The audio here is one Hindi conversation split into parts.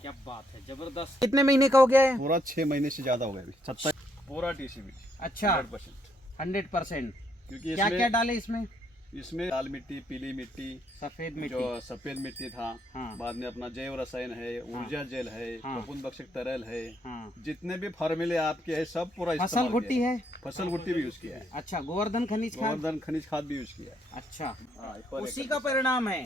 क्या बात है, जबरदस्त। कितने महीने का हो गया है? पूरा 6 महीने से ज्यादा हो गया अभी। 70 पूरा टीसीबी। अच्छा, 100%। 100%। क्योंकि क्या क्या डाले इसमें? इसमें लाल मिट्टी, पीली मिट्टी, सफेद जो मिट्टी। सफेद मिट्टी था, हाँ। बाद में अपना जैव रसायन है, ऊर्जा जेल है, हाँ। फफूंद तरल है, हाँ। जितने भी फार्मूले आपके हैं सब पूरा फसल इस्तेमाल घुट्टी किया है? फसल घुट्टी भी यूज किया है। अच्छा, गोवर्धन खनिज खाद? गोवर्धन खनिज खाद भी यूज किया है। अच्छा, पर उसी एकड़ का परिणाम है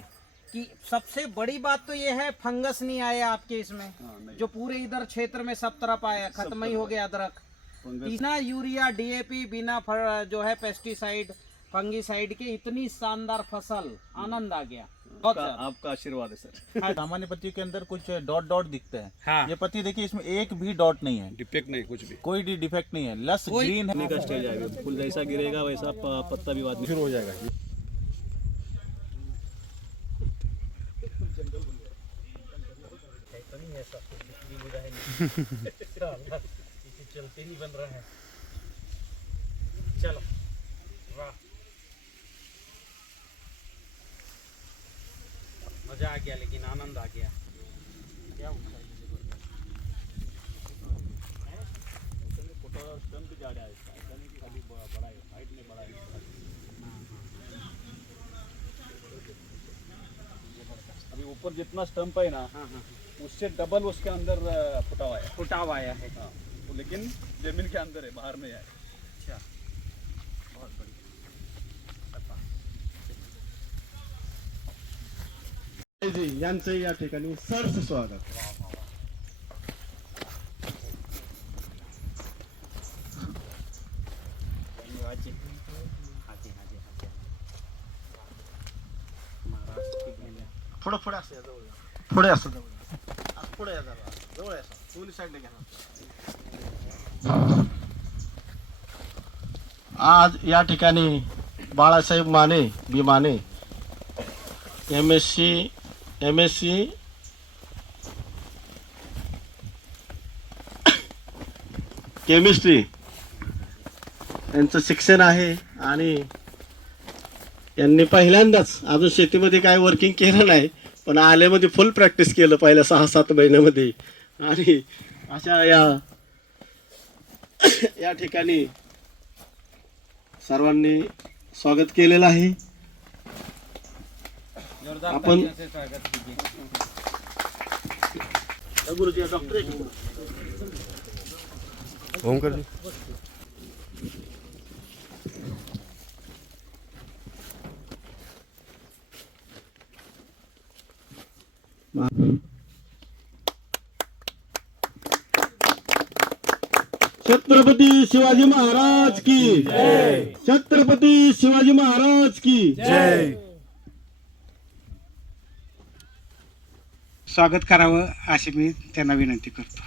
कि सबसे बड़ी बात तो ये है फंगस नहीं आया आपके इसमें। नहीं। जो पूरे इधर क्षेत्र में सब तरफ आया, खत्म ही हो गया अदरक। बिना यूरिया डीएपी, बिना जो है पेस्टिसाइड फंगीसाइड के इतनी शानदार फसल, आनंद आ गया। बहुत ज्यादा। आपका आशीर्वाद है सर। सामान्य पत्ती के अंदर कुछ डॉट डॉट दिखते हैं। हाँ। ये पत्ती देखिए, इसमें एक भी डॉट नहीं है, डिफेक्ट नहीं कुछ भी। कोई भी डिफेक्ट नहीं है, लस ग्रीन है। का स्टेज आएगा, फूल जैसा गिरेगा वैसा पत्ता भी बाद में शुरू हो जाएगा। चलते नहीं बन रहा है। चलो, वाह, मजा आ गया, लेकिन आनंद आ गया। क्या होता है? अभी ऊपर जितना स्टंप है ना, हाँ हाँ, उससे डबल उसके अंदर फुटा हुआ है। फुटाव आया है। हाँ, वो लेकिन जमीन के अंदर है, बाहर नहीं है। अच्छा, बहुत बढ़िया। जी यांचे या ठिकाणी सरस स्वागत। धन्यवाद जी। हाजी हाजी हाजी। महाराष्ट्र की गेंदा। पुढे पुढे असं या जवळ या. पुढे असं जवळ या. असं पुढे या जरा जवळ या असं. दोन्ही साईडला घ्या. आज या ठिकाणी बाळासाहेब माने बी माने एमएससी केमिस्ट्री यांचं शिक्षण आहे आणि यांनी पहिल्यांदाच अजून शेतीमध्ये काय वर्किंग केलं नाही, पण आल्यामध्ये फुल प्रॅक्टिस केलं पहिल्या 6-7 महिन्यामध्ये. आणि अशा या ठिकाणी सर्वांनी स्वागत केलेलं आहे. जोरदार अपन- तालियों से स्वागत कीजिए। गुरुजी डॉक्टर ओमकार जी छत्रपती शिवाजी महाराज की जय. छत्रपती शिवाजी महाराज की जय. स्वागत करावं अशी मी त्यांना विनंती करतो.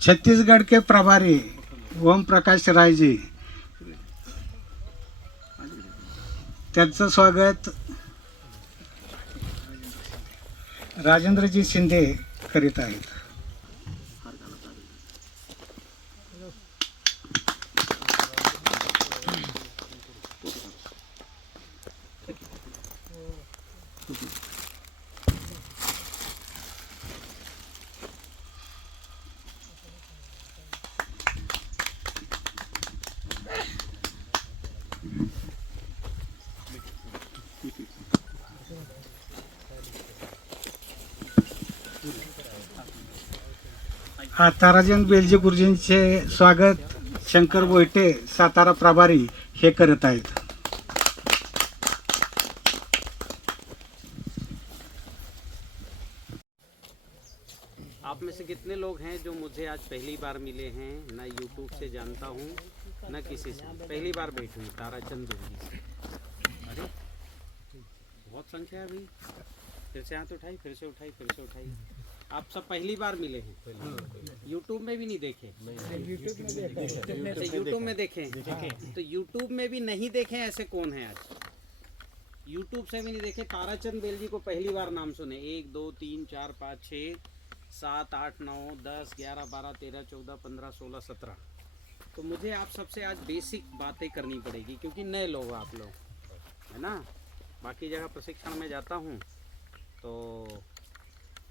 छत्तीसगढ़ के प्रभारी ओम प्रकाश राय जी, त्यांचं स्वागत राजेंद्रजी शिंदे करीत आहेत. ताराचंद बेलजी गुरुजींचे स्वागत शंकर बोयटे सातारा प्रभारी हे करत आहेत. आप में से कितने लोग हैं जो मुझे आज पहली बार मिले हैं, ना यूट्यूब से जानता हूँ न किसी से, पहली बार बैठी हूँ ताराचंद बेलजी से। अरे बहुत संख्या है भाई, फिर से हाथ उठाई, फिर से उठाई, फिर से उठाई। आप सब पहली बार मिले हैं, यूट्यूब में भी नहीं देखे? यूट्यूब में देखे, तो यूट्यूब में भी नहीं देखे ऐसे कौन है आज? यूट्यूब से भी नहीं देखे, ताराचंद बेलजी को पहली बार नाम सुने। 1 2 3 4 5 6 7 8 9 10 11 12 13 14 15 16 17। तो मुझे आप सबसे आज बेसिक बातें करनी पड़ेगी, क्योंकि नए लोग हो आप लोग, है ना। बाकी जगह प्रशिक्षण में जाता हूँ तो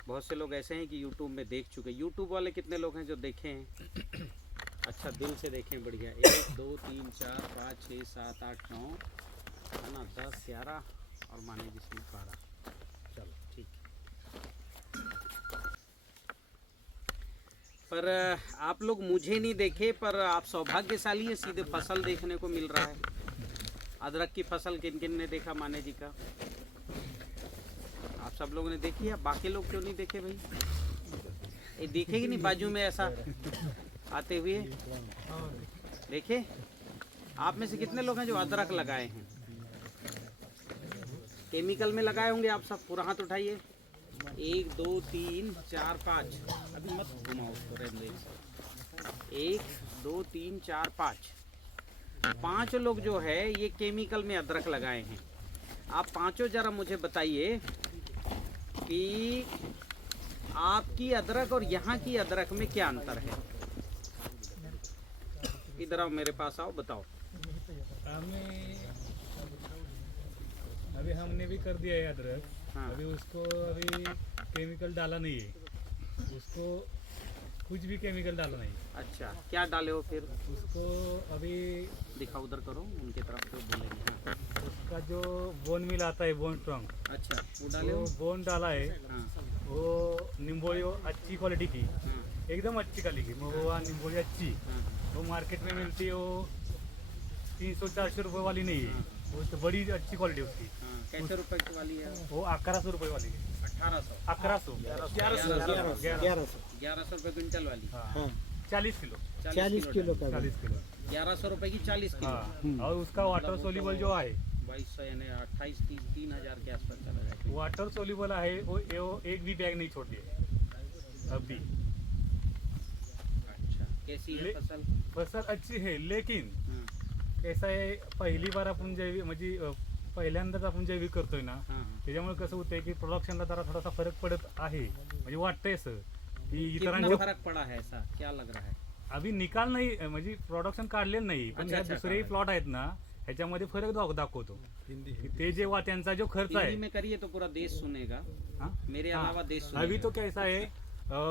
बहुत से लोग ऐसे हैं कि यूट्यूब में देख चुके। यूट्यूब वाले कितने लोग हैं जो देखे हैं? अच्छा, दिल से देखें, बढ़िया। 1 2 3 4 5 6 7 8 9, है ना, 10 11 और माने जिसमें 12। चलो ठीक है। पर आप लोग मुझे नहीं देखे, पर आप सौभाग्यशाली हैं, सीधे फसल देखने को मिल रहा है। अदरक की फसल किन किन ने देखा माने जी का? आप सब लोगों ने देखी है, बाकी लोग क्यों नहीं देखे भाई? ये देखेगी नहीं बाजू में ऐसा आते हुए? देखे? आप में से कितने लोग हैं जो अदरक लगाए हैं? केमिकल में लगाए होंगे आप सब, पूरा हाथ उठाइए। 1 2 3 4 5, अभी मत घुमाओ उसको, रहने दो। 1 2 3 4 5, 5 लोग जो है ये केमिकल में अदरक लगाए हैं। आप पांचों जरा मुझे बताइए कि आपकी अदरक और यहाँ की अदरक में क्या अंतर है? इधर आओ, मेरे पास आओ, बताओ। अभी हमने भी कर दिया है अदरक। हाँ। अभी उसको अभी केमिकल डाला नहीं है, उसको कुछ भी केमिकल डाला नहीं। अच्छा, क्या डाले हो फिर? उसको अभी दिखाओ, उधर करो, उनके तरफ से बोलेंगे। हाँ। उसका जो बोन मिल आता है, बोन स्ट्रॉन्ग, अच्छा, वो डाले वो हो? बोन डाला है। हाँ वो निम्बोली अच्छी क्वालिटी की, हाँ एकदम अच्छी क्वालिटी की महुआ निम्बोली अच्छी। हाँ। वो मार्केट में मिलती है, वो 300-400 रुपये वाली नहीं है, वो तो बड़ी अच्छी क्वालिटी उसकी। हाँ, कैसे रुपए की वाली है? वो 1100 रुपये वाली है। 1800, 1100 1100 रुपए क्विंटल वाली। हाँ, 40 किलो 40 किलो। 40 किलो 1100 रुपए की 40 किलो। हाँ। और उसका वाटर सोल्यूबल जो है 2200 यानी 28 30 3000 के आसपास चला जाएगा। वाटर सोल्यूबल है, वो एक भी बैग नहीं छोड़ती है अभी। अच्छा, कैसी है फसल? फसल अच्छी है, लेकिन हाँ ऐसा आहे पहिली बार आपण जैविक म्हणजे पहिल्यांदाच आपण जैविक करतोय ना, हाँ। त्याच्यामुळे कसं होतंय की प्रोडक्शनला जरा थोडासा फरक पडत आहे, म्हणजे वाटतंय असं की कितना इतरांच्या फर्क पड़ा है, ऐसा क्या लग रहा है? अभी निकाल नाही, म्हणजे प्रोडक्शन काढलेलं नाही, पण अच्छा, ह्या अच्छा, दुसरेही प्लॉट आहेत ना, ह्याच्यामध्ये फरक दाखवतो ते जेव्हा त्यांचा जो खर्च हिंदी आहे। में करिए तो पूरा देश सुनेगा, हाँ? मेरे हाँ। अलावा देश अभी सुनेगा। तो कैसा है,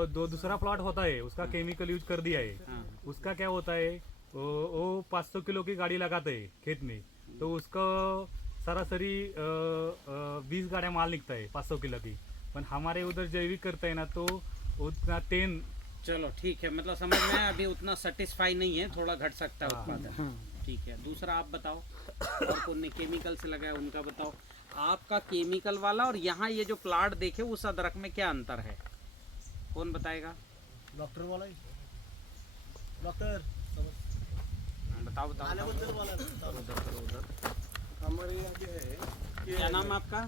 दूसरा प्लॉट होता है, उसका केमिकल यूज कर दिया है। हाँ। उसका क्या होता है, वो 500 किलो की गाड़ी लगाते हैं खेत में, तो उसका सरासरी 20 गाड़ियाँ माल निकता है 500 किलो की। पण हमारे उधर जैविक करते हैं ना, तो उतना 10। चलो ठीक है, मतलब समझ में आया। अभी उतना सेटिस्फाई नहीं है, थोड़ा घट सकता है उत्पादन। ठीक है, दूसरा आप बताओ, और कौन ने केमिकल से लगाया उनका बताओ। आपका केमिकल वाला और यहाँ ये जो प्लाट देखे उस अदरक में क्या अंतर है, कौन बताएगा? डॉक्टर वाला डॉक्टर बताओ बताओ, उधर। हमारे यहाँ क्या है कि क्या नाम है आपका?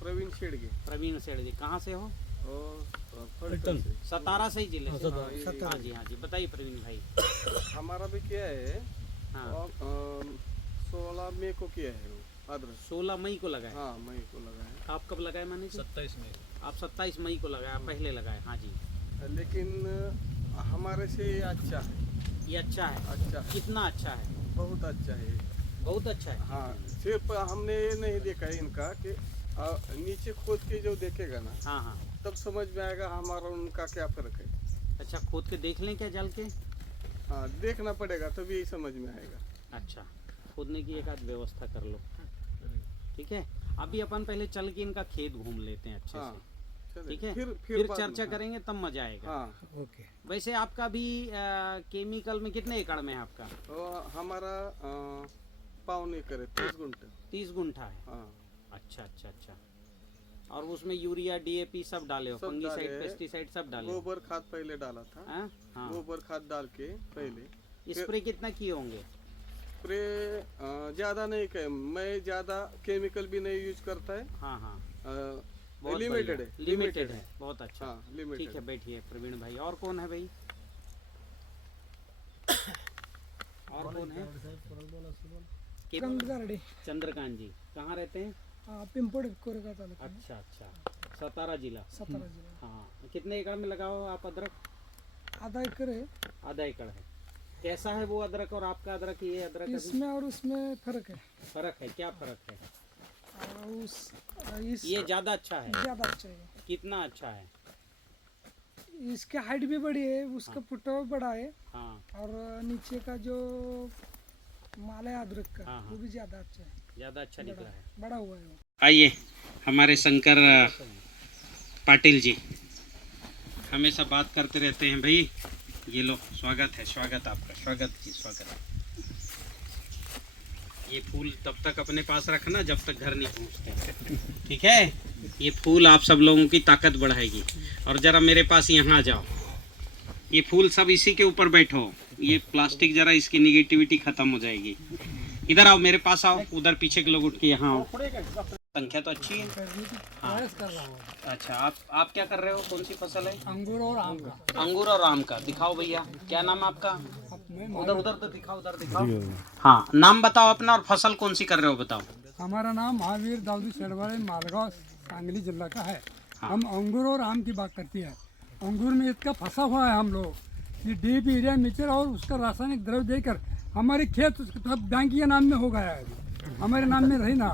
प्रवीण शेड़गे प्रवीण सेठ जी, कहाँ से हो? और फलटन से। सतारा से ही जिले से? ये हाँ जी हाँ जी, बताइए प्रवीण भाई। हमारा भी क्या है, हाँ, और 16 मई को किया है वो अदरक। 16 मई को लगाए। हाँ, मई को लगा है, आप कब लगाए माने जी? 27 में आप 27 मई को लगाए, आप पहले लगाए। हाँ जी, लेकिन हमारे से ये अच्छा है, ये अच्छा है। अच्छा, कितना अच्छा है? बहुत अच्छा है। बहुत अच्छा है। हाँ, सिर्फ हमने ये नहीं देखा है इनका कि नीचे खोद के जो देखेगा ना, हाँ हाँ, तब समझ में आएगा हमारा उनका क्या फर्क है। अच्छा, खोद के देख लें क्या जल के? हाँ, देखना पड़ेगा तभी यही समझ में आएगा। अच्छा, खोदने की एक आध व्यवस्था कर लो, ठीक है। अभी अपन पहले चल के इनका खेत घूम लेते हैं अच्छे हाँ, से, चलिए, ठीक है। फिर फिर बाद में, चर्चा हाँ। करेंगे, तब मजा आएगा। हाँ, वैसे आपका भी केमिकल में कितने एकड़ में है आपका? और हमारा पाव नहीं करे 30 गुंठा। 30 गुंठा है। हाँ, अच्छा अच्छा अच्छा। और उसमें यूरिया डीएपी सब डाले हो, सब फंगीसाइड डाले। पेस्टिसाइड सब डाले हो? गोबर खाद पहले डाला था, हाँ हाँ। गोबर खाद डाल के पहले स्प्रे कितना किए होंगे? स्प्रे ज़्यादा नहीं कर, मैं ज़्यादा केमिकल भी नहीं यूज करता है, हाँ हाँ, लिमिटेड है, लिमिटेड है, बहुत अच्छा। हाँ ठीक लिमिटेड है, बैठिए प्रवीण भाई। और कौन है भाई? और कौन है? चंद्रकांत जी कहाँ रहते हैं? पिंपड़ कोरेगांव तालुका में, अच्छा अच्छा, सतारा जिला। सातारा जिला। हाँ, कितने एकड़ में लगाओ आप अदरक? आधा एकड़ है। आधा एकड़ है। कैसा है वो अदरक और आपका अदरक? ये अदरक अभी इसमें और उसमें फर्क है। फर्क है, क्या फर्क है? इस ये ज्यादा अच्छा है। ज्यादा अच्छा है। कितना अच्छा है? इसकी हाइट भी बड़ी है, उसका पुट्टा भी बड़ा है, हाँ और नीचे का जो माल है अदरक का हाँ, हाँ। वो भी ज्यादा अच्छा है, ज्यादा अच्छा निकला है। बड़ा हुआ है वो। आइए, हमारे शंकर पाटिल जी हमेशा बात करते रहते हैं भाई। ये लो, स्वागत है, स्वागत आपका, स्वागत जी, स्वागत। ये फूल तब तक अपने पास रखना जब तक घर नहीं पहुंचते, ठीक है? ये फूल आप सब लोगों की ताकत बढ़ाएगी। और ज़रा मेरे पास यहाँ आ जाओ, ये फूल सब इसी के ऊपर बैठो, ये प्लास्टिक ज़रा इसकी निगेटिविटी ख़त्म हो जाएगी। इधर आओ, मेरे पास आओ, उधर पीछे के लोग उठ के यहाँ आओ। संख्या तो अच्छी है। हाँ। कर रहा हूँ। अच्छा, आप क्या कर रहे हो? कौन सी फसल है? अंगूर और आम का। अंगूर और आम का। दिखाओ भैया, क्या नाम है आपका? उधर उधर तो दिखाओ, उधर दिखाओ। हाँ, नाम बताओ अपना और फसल कौन सी कर रहे हो बताओ। हमारा नाम महावीर दाऊदी शेरवाड़े, मालगांव, सांगली जिला का है। हम अंगूर और आम की बात करती है। अंगूर में इतना फंसा हुआ है हम लोग, ये डीएपी, यूरिया, मिक्सचर और उसका रासायनिक द्रव्य देकर हमारे खेत बैंक के नाम में हो गया है, हमारे नाम में रही ना।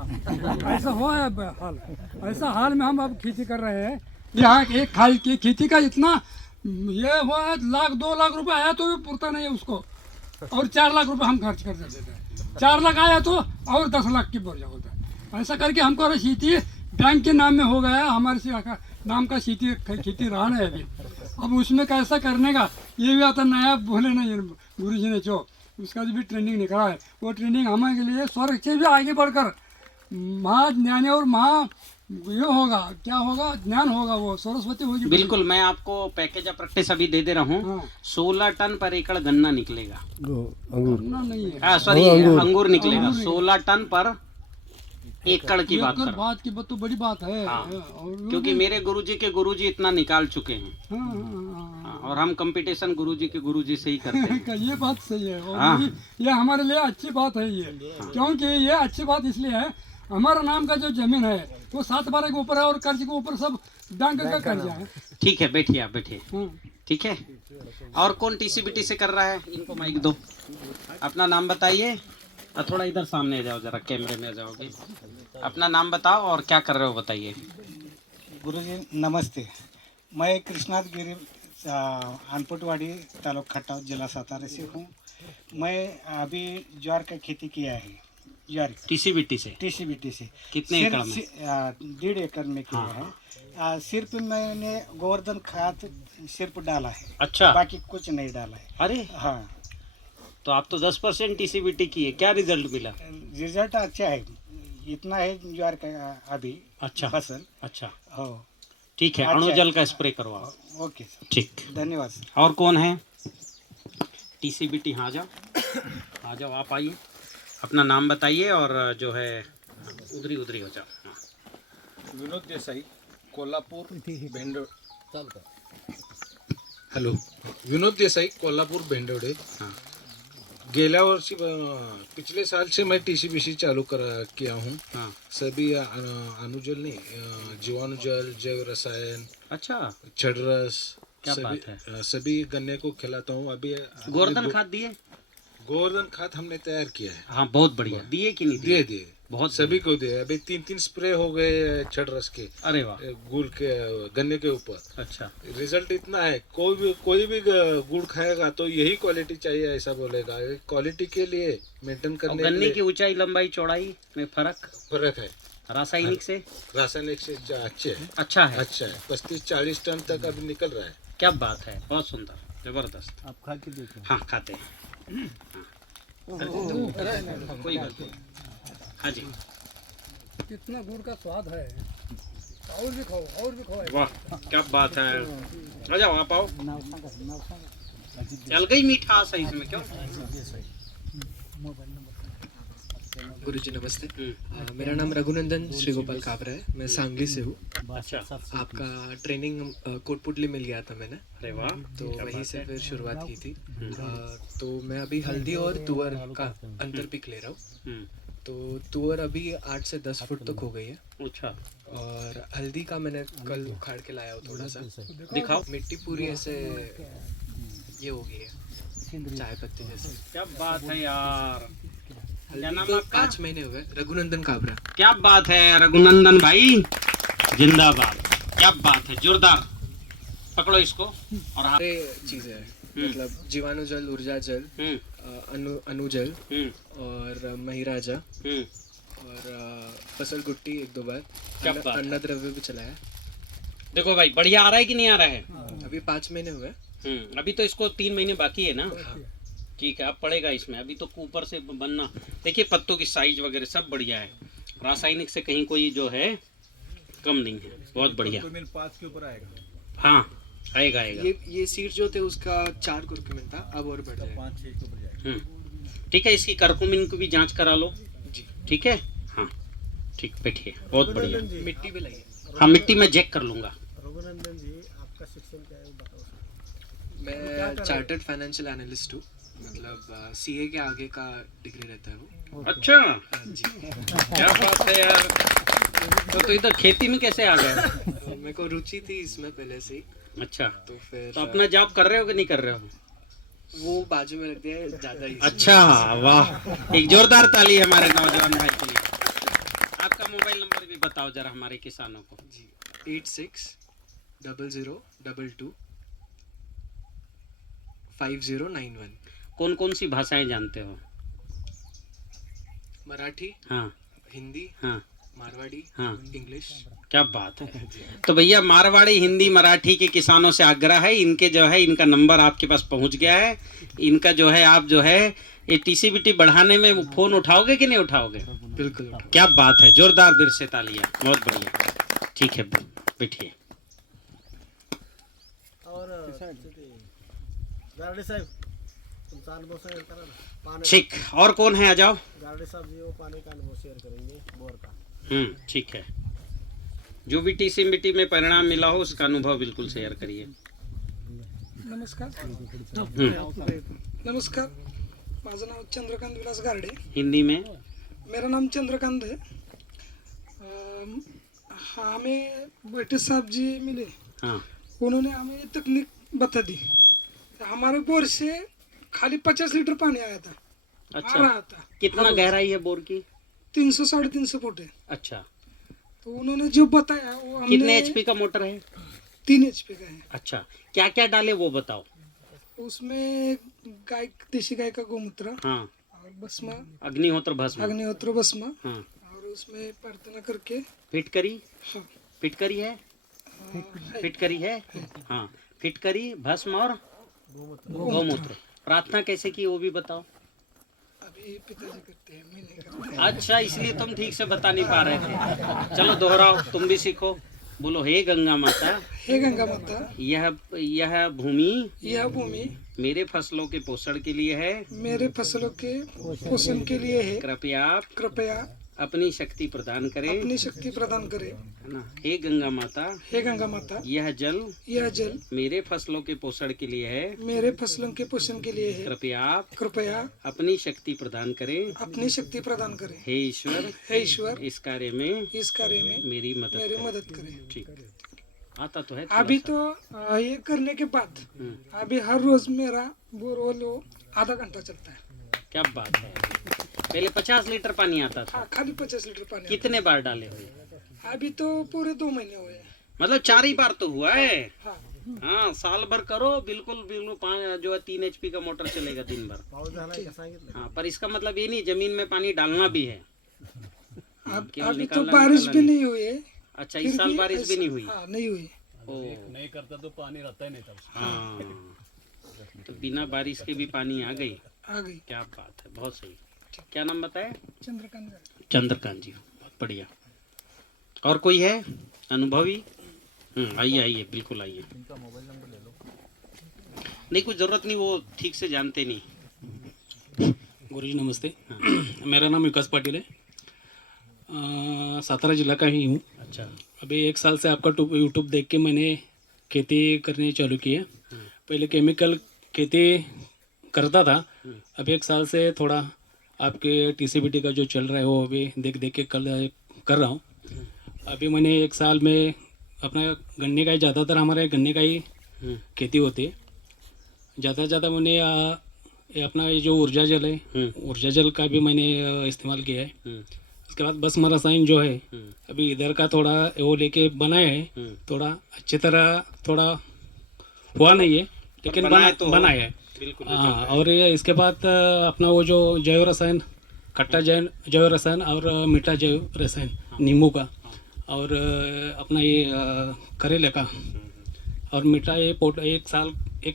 ऐसा हुआ है हाल। ऐसा हाल में हम अब खेती कर रहे हैं। यहाँ एक खाल की खेती का इतना ये हुआ है, 1-2 लाख रुपए आया तो भी पुरता नहीं है उसको, और 4 लाख रुपए हम खर्च कर देते हैं। 4 लाख आया तो और 10 लाख की बोझा होता है। ऐसा करके हमको खेती बैंक के नाम में हो गया, हमारे नाम का खेती रहा नहीं अभी। अब उसमें कैसा करने का ये भी आता नया बोले नहीं गुरु जी ने, जो उसका भी ट्रेनिंग निकला है, वो ट्रेनिंग हमारे लिए स्वर्ग से भी आगे बढ़कर महाज्ञानी और ये होगा, क्या होगा, ज्ञान होगा, वो सरस्वती होगी। बिल्कुल, मैं आपको पैकेज ऑफ प्रैक्टिस अभी दे रहा हूँ। हाँ। 16 टन पर एकड़ गन्ना निकलेगा, अंगूर नहीं है। सॉरी, अंगूर निकलेगा। 16 टन पर एकड़ की बात कर। बात की बात तो बड़ी बात है। हाँ। और क्योंकि मेरे गुरुजी के गुरुजी इतना निकाल चुके हैं। हाँ, हाँ, हाँ, और हम कंपटीशन गुरुजी के गुरुजी से ही करते हैं। हाँ। ये बात सही है, और हाँ। ये हमारे लिए अच्छी बात है ये। क्योंकि ये अच्छी बात इसलिए है, हमारा नाम का जो जमीन है वो 7/12 के ऊपर है, और कर्ज के ऊपर सब बैंक का कर्जा है। ठीक है, बैठिए आप, बैठिए। हाँ। ठीक है। और कौन टीसीबीटी से कर रहा है? इनको माइक दो, अपना नाम बताइए। थोड़ा इधर सामने आ जाओ, जरा कैमरे में आ जाओगे। अपना नाम बताओ और क्या कर रहे हो बताइए। गुरुजी नमस्ते, मैं कृष्णाथ गिरी अनपटवाड़ी तालुका खटाव जिला सातारा से हूँ। मैं अभी ज्वार का खेती किया है, ज्वार टीसीबीटी से? टीसीबीटी से। कितने एकड़ में? 1.5 एकड़ में किया है। सिर्फ मैंने गोवर्धन खाद सिर्फ डाला है, अच्छा, बाकी कुछ नहीं डाला है। अरे हाँ, तो आप तो 10% टीसीबीटी की है, क्या रिजल्ट मिला? रिजल्ट अच्छा है। इतना है ज्वार का अभी अच्छा फसल। अच्छा, हो, ठीक है। अच्छा अणुजल का स्प्रे करवाओ। ओके सर, ठीक। धन्यवाद सर। और कौन है? टीसीबीटी, हाँ, आ जाओ, आ जाओ, आप आइए, अपना नाम बताइए और जो है उधरी उधरी हो जाओ। हाँ। विनोद देसाई, कोल्हापूर भेंडोड। हॅलो, विनोद देसाई, कोल्हापूर भेंडोडे। हाँ। गेल्या वर्षी पिछले साल से मैं टीसीबीसी चालू किया हूँ। हाँ। सभी अनुजल नहीं, जीवाणुजल, जैव रसायन, अच्छा, छड़रस, क्या बात है। सभी गन्ने को खिलाता हूँ। अभी गोवर्धन खाद दिए? गोवर्धन खाद हमने तैयार किया है। हाँ, बहुत बढ़िया। दिए कि नहीं दिए दिए, बहुत सभी को दिए। अभी 3-3 स्प्रे हो गए छड़रस के, अरे वाह, गुड़ के, गन्ने के ऊपर। अच्छा, रिजल्ट इतना है, कोई भी गुड़ खाएगा तो यही क्वालिटी चाहिए ऐसा बोलेगा। क्वालिटी के लिए मेंटेन और करने के गन्ने लिए की ऊंचाई लंबाई चौड़ाई में फर्क है। रासायनिक से? रासायनिक से अच्छे है, अच्छा है। अच्छा है। 35-40 टन तक अभी निकल रहा है। क्या बात है, बहुत सुंदर, जबरदस्त। आप खा के देखो। हाँ, खाते हैं। कोई बात नहीं। हाँ जी, कितना गुड़ का स्वाद है। और भी खाओ, और भी खाओ। वाह क्या बात है, आ जाओ आप आओ। चल गई मिठास है इसमें क्यों? गुरुजी नमस्ते। मेरा नाम रघुनंदन श्री गोपाल काबरा है, मैं सांगली से हूँ। अच्छा, आपका ट्रेनिंग कोटपुतली में लिया था मैंने, अरे वाह, तो वहीं से फिर शुरुआत की थी। तो मैं अभी हल्दी और तुअर का अंतर पिक ले रहा हूँ। तो तुअर अभी 8 से 10 फुट तक हो गई है। अच्छा, और हल्दी का मैंने कल उखाड़ के लाया हूँ थोड़ा सा। दिखाओ। मिट्टी पूरी ऐसे ये हो गई है चाय पत्ती जैसे। क्या बात है यार, क्या नाम तो आपका? 5 महीने हुए। रघुनंदन काबरा। क्या बात है रघुनंदन भाई, जिंदाबाद, क्या बात है, जोरदार। पकड़ो इसको और हाँ। सारे चीजें हैं, मतलब जीवाणु जल, ऊर्जा जल, अनुजल और महिराजा और फसल गुट्टी 1-2 बार। क्या बात है। अन्न द्रव्य भी चलाया। देखो भाई बढ़िया आ रहा है कि नहीं आ रहा है? अभी 5 महीने हुए। अभी तो इसको 3 महीने बाकी है ना? ठीक है, अब पड़ेगा इसमें, अभी तो ऊपर से बनना। देखिए पत्तों की साइज वगैरह सब बढ़िया है, रासायनिक से कहीं कोई जो है कम नहीं है, बहुत बढ़िया। 5 के ऊपर आएगा। हाँ आएगा आएगा। ये सीड जो थे उसका 4 कुरकुमिन था, अब और बढ़ जाएगा। 5-6 के ऊपर जाएगा। ठीक है, इसकी करकुमिन को भी जांच करा लो। जी ठीक है, हाँ ठीक, बैठिए, बहुत बढ़िया। मिट्टी भी लगी। हाँ मिट्टी में चेक कर लूँगा। रघुनंदन जी, आपका शिक्षण क्या है बताओ। मैं चार्टर्ड फाइनेंशियल एनालिस्ट हूँ, मतलब सीए के आगे का डिग्री रहता है वो। अच्छा, हाँ जी। क्या बात है यार, तो इधर खेती में कैसे आ गए? मेरे को रुचि थी इसमें पहले से ही। अच्छा, तो फिर तो अपना जॉब कर रहे हो कि नहीं कर रहे हो? वो बाजू में रख दिया है ज्यादा ही। अच्छा वाह, एक जोरदार ताली हमारे नौजवान भाई के लिए। आपका मोबाइल नंबर भी बताओ जरा हमारे किसानों को। जी 860022 5091। कौन कौन सी भाषाएं जानते हो? मराठी, हाँ हिंदी, हाँ मारवाड़ी, हाँ, इंग्लिश। क्या बात है। तो भैया मारवाड़ी, हिंदी, मराठी के किसानों से आग्रह है, इनके जो है इनका नंबर आपके पास पहुंच गया है। इनका जो है आप जो है ये टीसीबीटी बढ़ाने में फोन उठाओगे कि नहीं उठाओगे? बिल्कुल। क्या बात है, जोरदार बिर से तालियां, बहुत बढ़िया। ठीक है, बैठिए। गार्डे साहब, तुमचा अनुभव शेअर करा ना। पानी, ठीक, और कौन है, आ जाओ। गार्डे साहब जी वो पानी का अनुभव शेयर करेंगे बोर का। ठीक है, जो भी टीसीबीटी में परिणाम मिला हो उसका अनुभव बिल्कुल शेयर करिए। नमस्कार। नमस्कार, माझं नाव चंद्रकांत विलास गारडे। हिंदी में? मेरा नाम चंद्रकांत है। हमें बैठे साहब जी मिले, हाँ, उन्होंने हमें ये तकनीक बता दी। हमारे बोर से खाली 50 लीटर पानी आया था। अच्छा, आ रहा था। कितना गहराई है बोर की? 300-350 फुट है। अच्छा, तो उन्होंने जो बताया वो हमने। कितने एचपी का मोटर है? 3 HP का है। अच्छा, क्या क्या डाले वो बताओ। उसमें गाय, देशी गाय का गोमूत्र, हाँ, और भस्म, अग्निहोत्र भस्म, अग्निहोत्र भस्म, हाँ, और उसमें प्रार्थना करके। फिटकरी? हाँ, फिटकरी है? फिटकरी है, हाँ, फिटकरी, भस्म और गौमूत्र। प्रार्थना कैसे की वो भी बताओ। अभी पिताजी करते हैं, मैं नहीं करता। अच्छा, इसलिए तुम ठीक से बता नहीं पा रहे थे। चलो दोहराओ, तुम भी सीखो। बोलो, हे गंगा माता, हे गंगा माता, यह भूमि यह भूमि मेरे फसलों के पोषण के लिए है। मेरे फसलों के पोषण के लिए है। कृपया अपनी शक्ति प्रदान करे। अपनी शक्ति प्रदान करे, है ना। हे गंगा माता, हे गंगा माता, यह जल मेरे फसलों के पोषण के लिए है। मेरे फसलों के पोषण के लिए है। कृपया अपनी शक्ति प्रदान करे। अपनी शक्ति प्रदान करे। हे ईश्वर, इस कार्य में मेरी मदद करे। ठीक, आता तो है थोड़ा अभी सा। तो ये करने के बाद अभी हर रोज मेरा बोरवेल आधा घंटा चलता है। क्या बात है। पहले 50 लीटर पानी आता था। हाँ, खाली 50 लीटर पानी। कितने बार डाले हुए? अभी तो पूरे 2 महीने हुए हैं। मतलब 4 ही बार तो हुआ है। हाँ, हाँ, साल भर करो, बिल्कुल जो है 3 HP का मोटर चलेगा दिन भर। हाँ, पर इसका मतलब ये नहीं जमीन में पानी डालना भी है। केवल अभी तो निकालना बारिश भी नहीं। नहीं हुई है। अच्छा, इस साल बारिश भी नहीं हुई? हाँ, नहीं हुई। नहीं करता तो पानी रहता ही नहीं था। हाँ, तो बिना बारिश के भी पानी आ गई। क्या बात है, बहुत सही। क्या नाम बताया? चंद्रकांत। चंद्रकांत जी, बहुत बढ़िया। और कोई है अनुभवी? आइए आइए, बिल्कुल आइए। नहीं, कुछ ज़रूरत नहीं, वो ठीक से जानते नहीं। गुरुजी नमस्ते। मेरा नाम विकास पाटिल है, सातारा जिला का ही हूँ। अच्छा। अभी 1 साल से आपका यूट्यूब देख के मैंने खेती करनी चालू की है। पहले केमिकल खेती करता था, अभी 1 साल से थोड़ा आपके TCBT का जो चल रहा है वो अभी देख देख के कर रहा हूँ। अभी मैंने 1 साल में अपना गन्ने का ही, ज़्यादातर हमारे गन्ने का ही खेती होती है। ज़्यादा मैंने ये अपना ये जो ऊर्जा जल है, ऊर्जा जल का भी मैंने इस्तेमाल किया है। उसके बाद बस रसायन जो है अभी इधर का थोड़ा वो लेके बनाया है, थोड़ा अच्छी तरह थोड़ा हुआ नहीं है, लेकिन बनाया है। हाँ, और ये इसके बाद अपना वो जो जैव रसायन, खट्टा जैव रसायन और मीठा जैव रसायन नींबू का, और अपना ये करेले का और मीठा, ये 1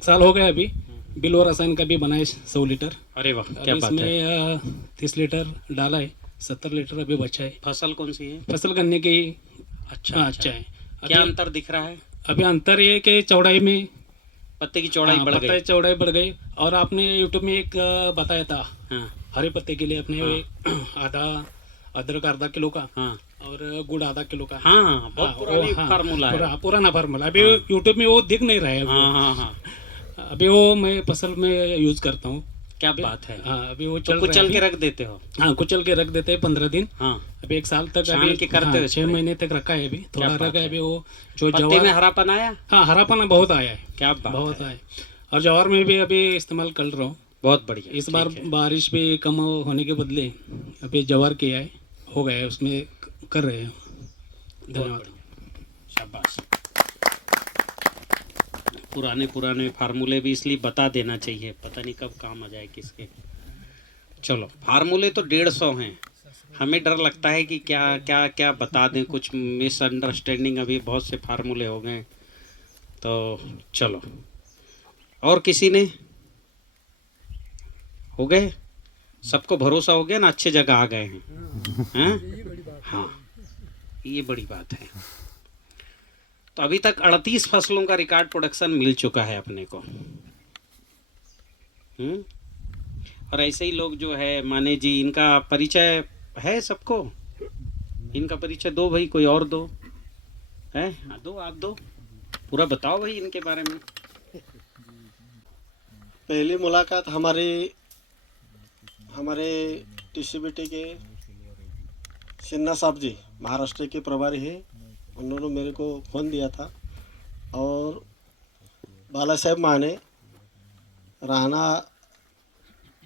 साल हो गया अभी। बिल्व रसायन का भी बनाए 100 लीटर। अरे वाह, क्या बात है। इसमें 30 लीटर डाला है, 70 लीटर अभी बचा है। फसल कौन सी है? फसल गन्ने की। अच्छा है। क्या अंतर दिख रहा है? अभी अंतर ये कि चौड़ाई में, पत्ते की चौड़ाई बढ़ गई। पत्ते की चौड़ाई बढ़ गई। और आपने यूट्यूब में एक बताया था, हरे पत्ते के लिए अपने आधा अदरक आधा किलो का, और गुड़ आधा किलो का। हाँ, बहुत पुरानी फार्मूला है। पुराना फार्मूला अभी यूट्यूब में वो दिख नहीं रहा है। अभी वो मैं फसल में यूज करता हूँ। क्या बात है। हाँ, अभी वो तो कुचल के रख देते हो? हाँ, कुचल के रख देते हैं 15 दिन। हाँ, अभी 1 साल तक छान के करते हो? 6 महीने तक रखा है, अभी थोड़ा रखा है। अभी वो जो पत्ते में हरापन आया? हाँ, हरापन बहुत आया है। क्या बात बहुत आया। और ज्वार में भी अभी इस्तेमाल कर रहा हूँ। बहुत बढ़िया। इस बार बारिश भी कम होने के बदले अभी ज्वार किया है, हो गया है, उसमें कर रहे हैं। धन्यवाद। शाबाश। पुराने फार्मूले भी इसलिए बता देना चाहिए, पता नहीं कब काम आ जाए किसके। चलो, फार्मूले तो 150 हैं, हमें डर लगता है कि क्या क्या क्या बता दें, कुछ मिसअंडरस्टैंडिंग, अभी बहुत से फार्मूले हो गए। तो चलो, और किसी ने? हो गए? सबको भरोसा हो गया ना, अच्छे जगह आ गए हैं। हाँ, ये बड़ी बात है। तो अभी तक 38 फसलों का रिकॉर्ड प्रोडक्शन मिल चुका है अपने को। और ऐसे ही लोग जो है माने जी, इनका परिचय है सबको? इनका परिचय दो भाई, कोई और दो है? दो, आप दो, पूरा बताओ भाई इनके बारे में। पहली मुलाकात हमारे TCBT के सिन्हा साहब जी, महाराष्ट्र के प्रभारी है, उन्होंने मेरे को फ़ोन दिया था। और बाला साहेब माने, राहना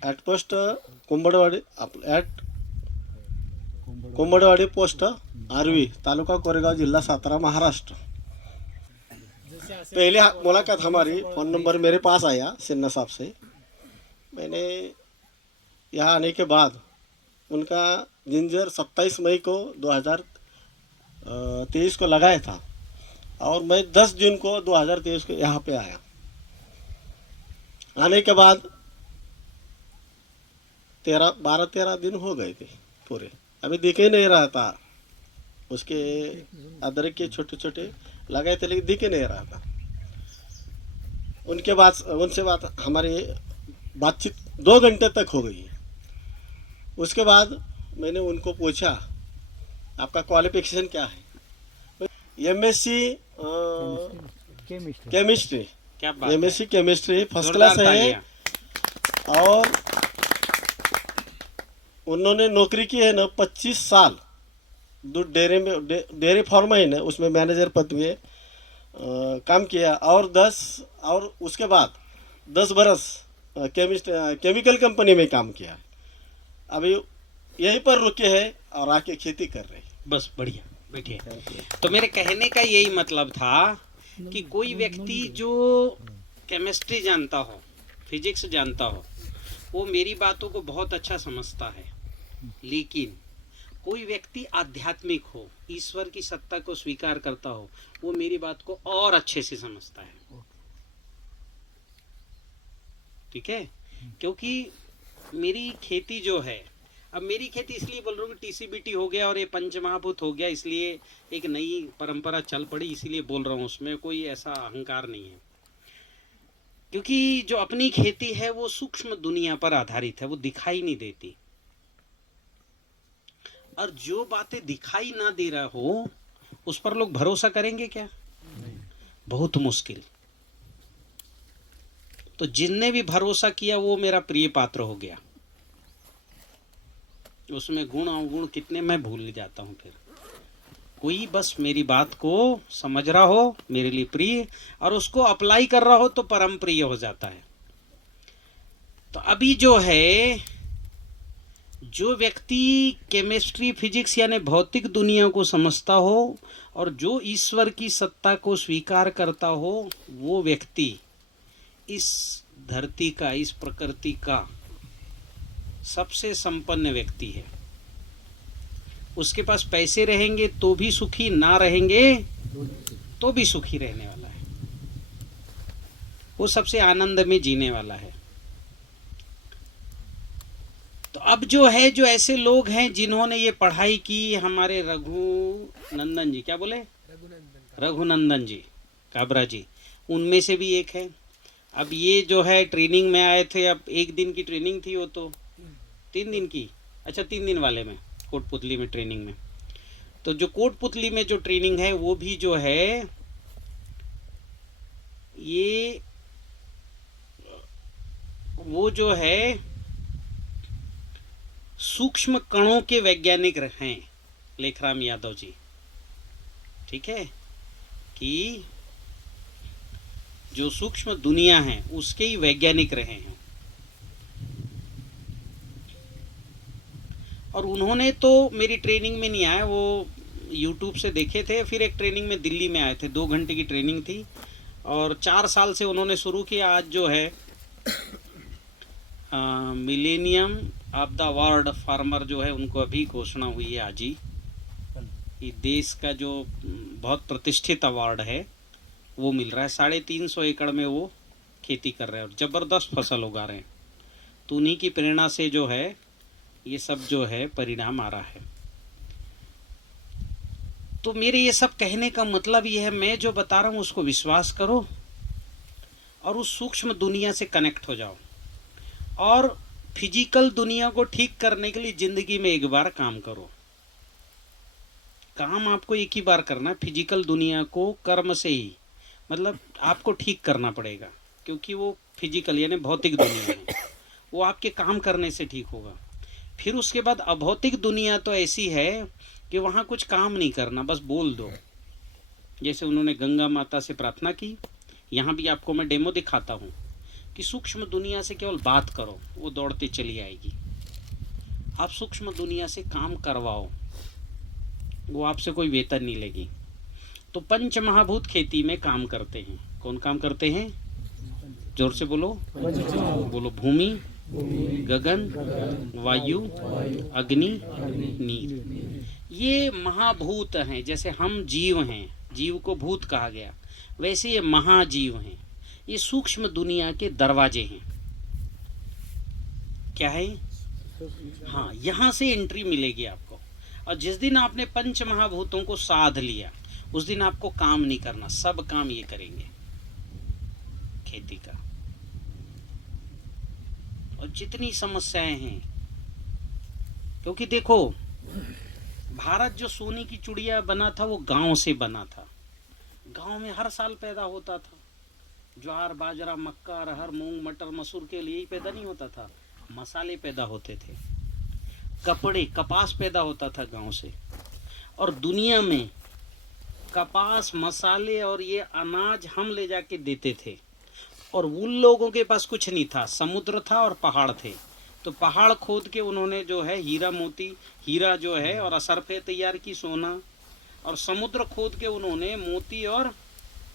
at post Kumbhadwadi, Kumbhadwadi post Arvi, taluka Koregaon, जिला सातारा, महाराष्ट्र। पहली मुलाकात हमारी, फ़ोन नंबर मेरे पास आया सिन्हा साहब से। मैंने यहाँ आने के बाद उनका जिंजर 27 मई को 2023 को लगाया था, और मैं 10 जून को 2023 को यहाँ पे आया। आने के बाद 12-13 दिन हो गए थे पूरे, अभी दिख ही नहीं रहा था। उसके अदरक के छोटे छोटे लगाए थे, लेकिन दिख ही नहीं रहा था। उनसे बात हमारी बातचीत 2 घंटे तक हो गई। उसके बाद मैंने उनको पूछा, आपका क्वालिफिकेशन क्या है? MSc chemistry. क्या बात MSc केमिस्ट्री फर्स्ट क्लास है। और उन्होंने नौकरी की है ना 25 साल दूध डेयरी में, डेयरी फार्म है ना, उसमें मैनेजर पद में काम किया। और उसके बाद 10 बरस केमिकल कंपनी में काम किया। अभी यहीं पर रुके हैं और आके खेती कर रहे हैं। बस बढ़िया, बैठिए। तो मेरे कहने का यही मतलब था कि कोई व्यक्ति जो केमिस्ट्री जानता हो, फिजिक्स जानता हो, वो मेरी बातों को बहुत अच्छा समझता है। लेकिन कोई व्यक्ति आध्यात्मिक हो, ईश्वर की सत्ता को स्वीकार करता हो, वो मेरी बात को और अच्छे से समझता है। ठीक है? क्योंकि मेरी खेती जो है, अब मेरी खेती इसलिए बोल रहा हूँ कि टीसीबीटी हो गया और ये पंचमहाभूत हो गया, इसलिए एक नई परंपरा चल पड़ी, इसीलिए बोल रहा हूँ। उसमें कोई ऐसा अहंकार नहीं है, क्योंकि जो अपनी खेती है वो सूक्ष्म दुनिया पर आधारित है, वो दिखाई नहीं देती। और जो बातें दिखाई ना दे रहा हो उस पर लोग भरोसा करेंगे क्या? बहुत मुश्किल। तो जिनने भी भरोसा किया वो मेरा प्रिय पात्र हो गया। उसमें गुण अवगुण कितने मैं भूल जाता हूँ। फिर कोई बस मेरी बात को समझ रहा हो, मेरे लिए प्रिय, और उसको अप्लाई कर रहा हो तो परम प्रिय हो जाता है। तो अभी जो है, जो व्यक्ति केमिस्ट्री फिजिक्स यानी भौतिक दुनिया को समझता हो और जो ईश्वर की सत्ता को स्वीकार करता हो, वो व्यक्ति इस धरती का, इस प्रकृति का सबसे संपन्न व्यक्ति है। उसके पास पैसे रहेंगे तो भी सुखी, ना रहेंगे तो भी सुखी रहने वाला है। वो सबसे आनंद में जीने वाला है। तो अब जो है, जो ऐसे लोग हैं जिन्होंने ये पढ़ाई की, हमारे रघुनंदन जी, क्या बोले, रघुनंदन जी काबरा जी, उनमें से भी एक है। अब ये जो है ट्रेनिंग में आए थे, अब एक दिन की ट्रेनिंग थी, वो तो 3 दिन की, अच्छा 3 दिन वाले में कोटपुतली में ट्रेनिंग में। तो जो कोटपुतली में जो ट्रेनिंग है वो भी जो है, ये वो जो है सूक्ष्म कणों के वैज्ञानिक हैं लेखराम यादव जी, ठीक है, कि जो सूक्ष्म दुनिया है उसके ही वैज्ञानिक रहे हैं। और उन्होंने तो मेरी ट्रेनिंग में नहीं आए, वो YouTube से देखे थे। फिर एक ट्रेनिंग में दिल्ली में आए थे, 2 घंटे की ट्रेनिंग थी और 4 साल से उन्होंने शुरू किया। आज जो है millennium of the world farmer जो है, उनको अभी घोषणा हुई है आज ही। ये देश का जो बहुत प्रतिष्ठित अवार्ड है वो मिल रहा है। 350 एकड़ में वो खेती कर रहे हैं और ज़बरदस्त फसल उगा रहे हैं। तो उन्हीं की प्रेरणा से जो है ये सब जो है परिणाम आ रहा है। तो मेरे ये सब कहने का मतलब ये है, मैं जो बता रहा हूँ उसको विश्वास करो और उस सूक्ष्म दुनिया से कनेक्ट हो जाओ। और फिजिकल दुनिया को ठीक करने के लिए ज़िंदगी में एक बार काम करो। काम आपको एक ही बार करना है। फिजिकल दुनिया को कर्म से ही, मतलब आपको ठीक करना पड़ेगा, क्योंकि वो फिजिकल यानी भौतिक दुनिया है, वो आपके काम करने से ठीक होगा। फिर उसके बाद अभौतिक दुनिया तो ऐसी है कि वहाँ कुछ काम नहीं करना, बस बोल दो। जैसे उन्होंने गंगा माता से प्रार्थना की, यहाँ भी आपको मैं डेमो दिखाता हूँ कि सूक्ष्म दुनिया से केवल बात करो, वो दौड़ते चली आएगी। आप सूक्ष्म दुनिया से काम करवाओ, वो आपसे कोई वेतन नहीं लेगी। तो पंच महाभूत खेती में काम करते हैं। कौन काम करते हैं? जोर से बोलो, बोलो। भूमि, गगन, वायु, अग्नि, नीर, ये महाभूत हैं। जैसे हम जीव हैं, जीव को भूत कहा गया, वैसे ये महाजीव हैं। ये सूक्ष्म दुनिया के दरवाजे हैं। क्या है? हाँ, यहाँ से एंट्री मिलेगी आपको। और जिस दिन आपने पंच महाभूतों को साध लिया, उस दिन आपको काम नहीं करना, सब काम ये करेंगे खेती का। और जितनी समस्याएं हैं, क्योंकि देखो, भारत जो सोने की चिड़िया बना था वो गांव से बना था। गांव में हर साल पैदा होता था। ज्वार, बाजरा, मक्का, अरहर, मूंग, मटर, मसूर के लिए ही पैदा नहीं होता था, मसाले पैदा होते थे, कपड़े, कपास पैदा होता था गांव से। और दुनिया में कपास, मसाले और ये अनाज हम ले जाके देते थे। और उन लोगों के पास कुछ नहीं था, समुद्र था और पहाड़ थे। तो पहाड़ खोद के उन्होंने जो है हीरा मोती, हीरा जो है और असरफे तैयार की, सोना। और समुद्र खोद के उन्होंने मोती और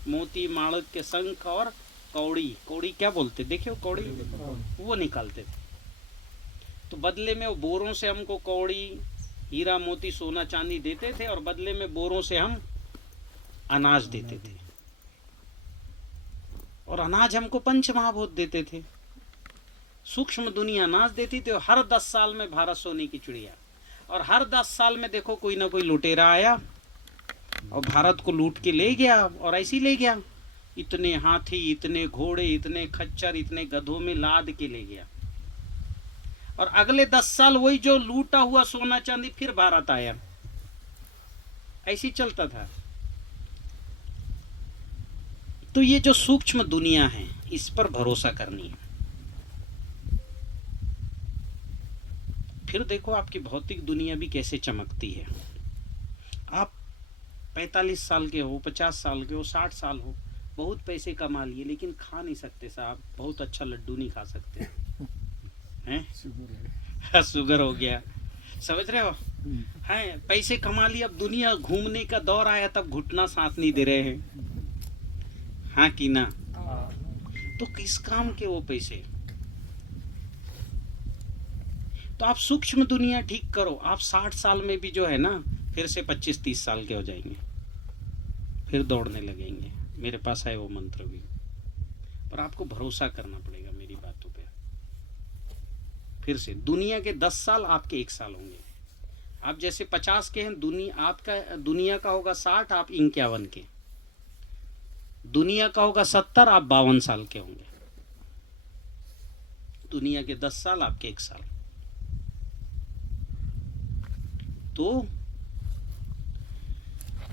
मोती, माणक के शंख और कौड़ी, कौड़ी क्या बोलते देखियो, कौड़ी, वो निकालते थे। तो बदले में वो बोरों से हमको कौड़ी, हीरा, मोती, सोना, चांदी देते थे और बदले में बोरों से हम अनाज देते थे। और अनाज हमको पंच महाभूत देते थे। सूक्ष्म दुनिया नाच देती थी। हर 10 साल में भारत सोने की चिड़िया, और हर 10 साल में देखो कोई ना कोई लुटेरा आया और भारत को लूट के ले गया, और ऐसे ही ले गया। इतने हाथी, इतने घोड़े, इतने खच्चर, इतने गधों में लाद के ले गया। और अगले 10 साल वही जो लूटा हुआ सोना चांदी फिर भारत आया। ऐसे ही चलता था। तो ये जो सूक्ष्म दुनिया है, इस पर भरोसा करनी है। फिर देखो आपकी भौतिक दुनिया भी कैसे चमकती है। आप 45 साल के हो, 50 साल के हो, 60 साल हो, बहुत पैसे कमा लिए, लेकिन खा नहीं सकते साहब, बहुत अच्छा लड्डू नहीं खा सकते हैं, शुगर हो गया, समझ रहे हो? हैं, पैसे कमा लिए, अब दुनिया घूमने का दौर आया, तब घुटना साथ नहीं दे रहे हैं, हाँ कि ना? तो किस काम के वो पैसे? तो आप सूक्ष्म दुनिया ठीक करो, आप 60 साल में भी जो है ना फिर से 25-30 साल के हो जाएंगे, फिर दौड़ने लगेंगे। मेरे पास है वो मंत्र भी, पर आपको भरोसा करना पड़ेगा मेरी बातों पे। फिर से दुनिया के 10 साल आपके 1 साल होंगे। आप जैसे 50 के हैं, दुनिया का होगा 60, आप 51 के। दुनिया का होगा 70, आप 52 साल के होंगे। दुनिया के 10 साल, आपके 1 साल। तो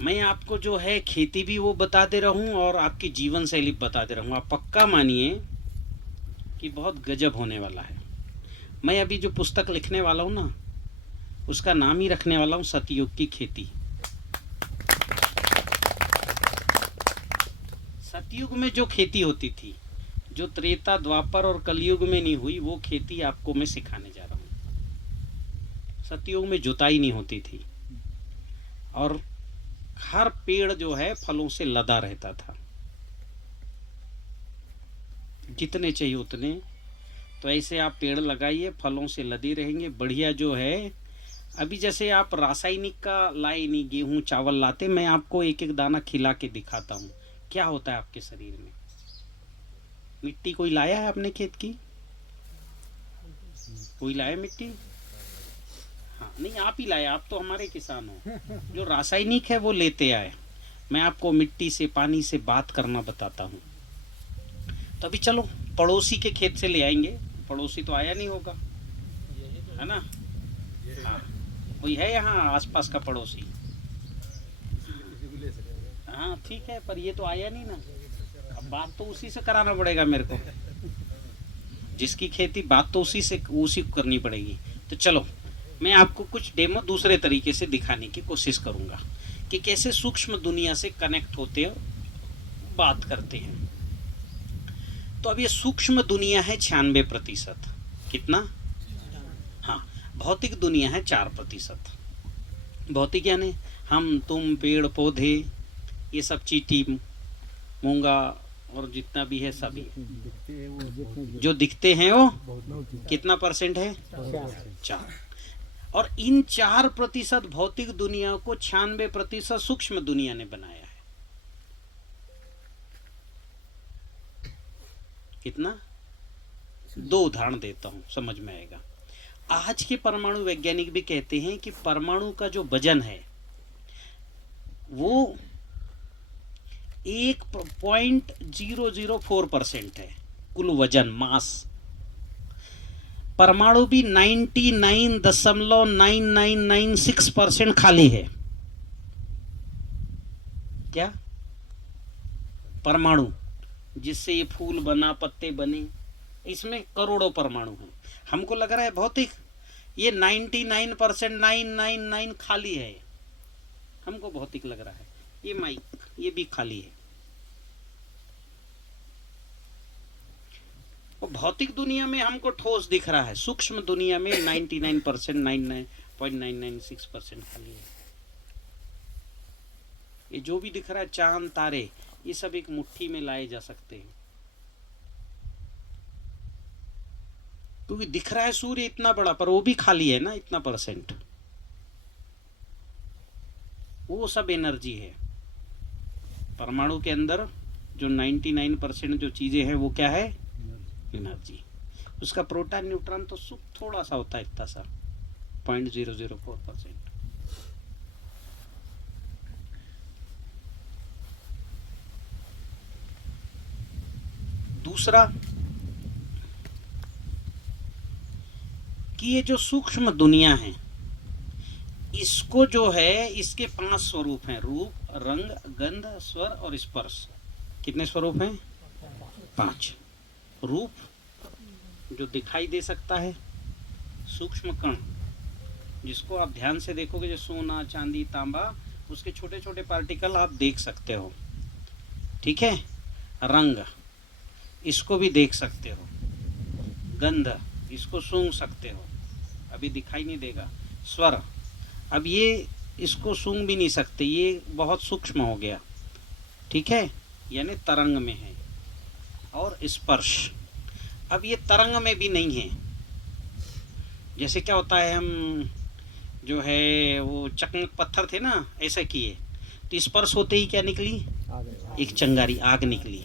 मैं आपको जो है खेती भी वो बता दे रहा हूँ और आपकी जीवन शैली बता दे रहा हूँ। आप पक्का मानिए कि बहुत गजब होने वाला है। मैं अभी जो पुस्तक लिखने वाला हूँ ना, उसका नाम ही रखने वाला हूँ सतयुग की खेती। सतयुग में जो खेती होती थी, जो त्रेता, द्वापर और कलयुग में नहीं हुई, वो खेती आपको मैं सिखाने जा रहा हूँ। सतयुग में जुताई नहीं होती थी और हर पेड़ जो है फलों से लदा रहता था, जितने चाहिए उतने। तो ऐसे आप पेड़ लगाइए, फलों से लदे रहेंगे, बढ़िया जो है। अभी जैसे आप रासायनिक का लाए नहीं, गेहूं चावल लाते, मैं आपको एक एक दाना खिला के दिखाता हूँ क्या होता है आपके शरीर में। मिट्टी कोई लाया है अपने खेत की? कोई लाया मिट्टी? हाँ, नहीं आप ही लाए, आप तो हमारे किसान हो। जो रासायनिक है वो लेते आए। मैं आपको मिट्टी से, पानी से बात करना बताता हूँ। तो अभी चलो पड़ोसी के खेत से ले आएंगे। पड़ोसी तो आया नहीं होगा, है ना? हाँ, कोई है यहाँ आसपास का पड़ोसी? हाँ ठीक है, पर ये तो आया नहीं ना। अब बात तो उसी से कराना पड़ेगा मेरे को, जिसकी खेती, बात तो उसी को करनी पड़ेगी। तो चलो मैं आपको कुछ डेमो दूसरे तरीके से दिखाने की कोशिश करूंगा कि कैसे सूक्ष्म दुनिया से कनेक्ट होते हैं, बात करते हैं। तो अब ये सूक्ष्म दुनिया है 96%। कितना? हाँ, भौतिक दुनिया है 4%। भौतिक यानी हम, तुम, पेड़ पौधे, ये सब चींटी, मूंगा और जितना भी है सभी जो दिखते हैं वो कितना % है? 4। और इन 4% भौतिक दुनिया को 96% सूक्ष्म दुनिया ने बनाया है। कितना? 2 उदाहरण देता हूं, समझ में आएगा। आज के परमाणु वैज्ञानिक भी कहते हैं कि परमाणु का जो वजन है वो 1.004% है, कुल वजन, मास। परमाणु भी 99.9996% खाली है। क्या? परमाणु जिससे ये फूल बना, पत्ते बने, इसमें करोड़ों परमाणु हैं। हमको लग रहा है भौतिक, ये 99.999 खाली है, हमको भौतिक लग रहा है। ये माइक, ये भी खाली है। और भौतिक दुनिया में हमको ठोस दिख रहा है, सूक्ष्म दुनिया में 99%, 99.996% खाली है। ये जो भी दिख रहा है, चांद, तारे, ये सब एक मुट्ठी में लाए जा सकते हैं। क्योंकि दिख रहा है सूर्य इतना बड़ा, पर वो भी खाली है ना, इतना %। वो सब एनर्जी है। परमाणु के अंदर जो 99% जो चीजें हैं वो क्या है? एनर्जी। उसका प्रोटॉन न्यूट्रॉन तो थोड़ा सा होता है, इतना सा 0.004%। दूसरा कि ये जो सूक्ष्म दुनिया है, इसको जो है, इसके 5 स्वरूप हैं, रूप, रंग, गंध, स्वर और स्पर्श। कितने स्वरूप हैं? 5। रूप जो दिखाई दे सकता है, सूक्ष्म कण जिसको आप ध्यान से देखोगे, जो सोना, चांदी, तांबा, उसके छोटे छोटे पार्टिकल आप देख सकते हो, ठीक है। रंग, इसको भी देख सकते हो। गंध, इसको सूंघ सकते हो, अभी दिखाई नहीं देगा। स्वर, अब ये इसको सूंघ भी नहीं सकते, ये बहुत सूक्ष्म हो गया, ठीक है, यानी तरंग में है। और स्पर्श, अब ये तरंग में भी नहीं है। जैसे क्या होता है, हम जो है वो चकमक पत्थर थे ना, ऐसा किए तो स्पर्श होते ही क्या निकली? एक चंगारी आग निकली।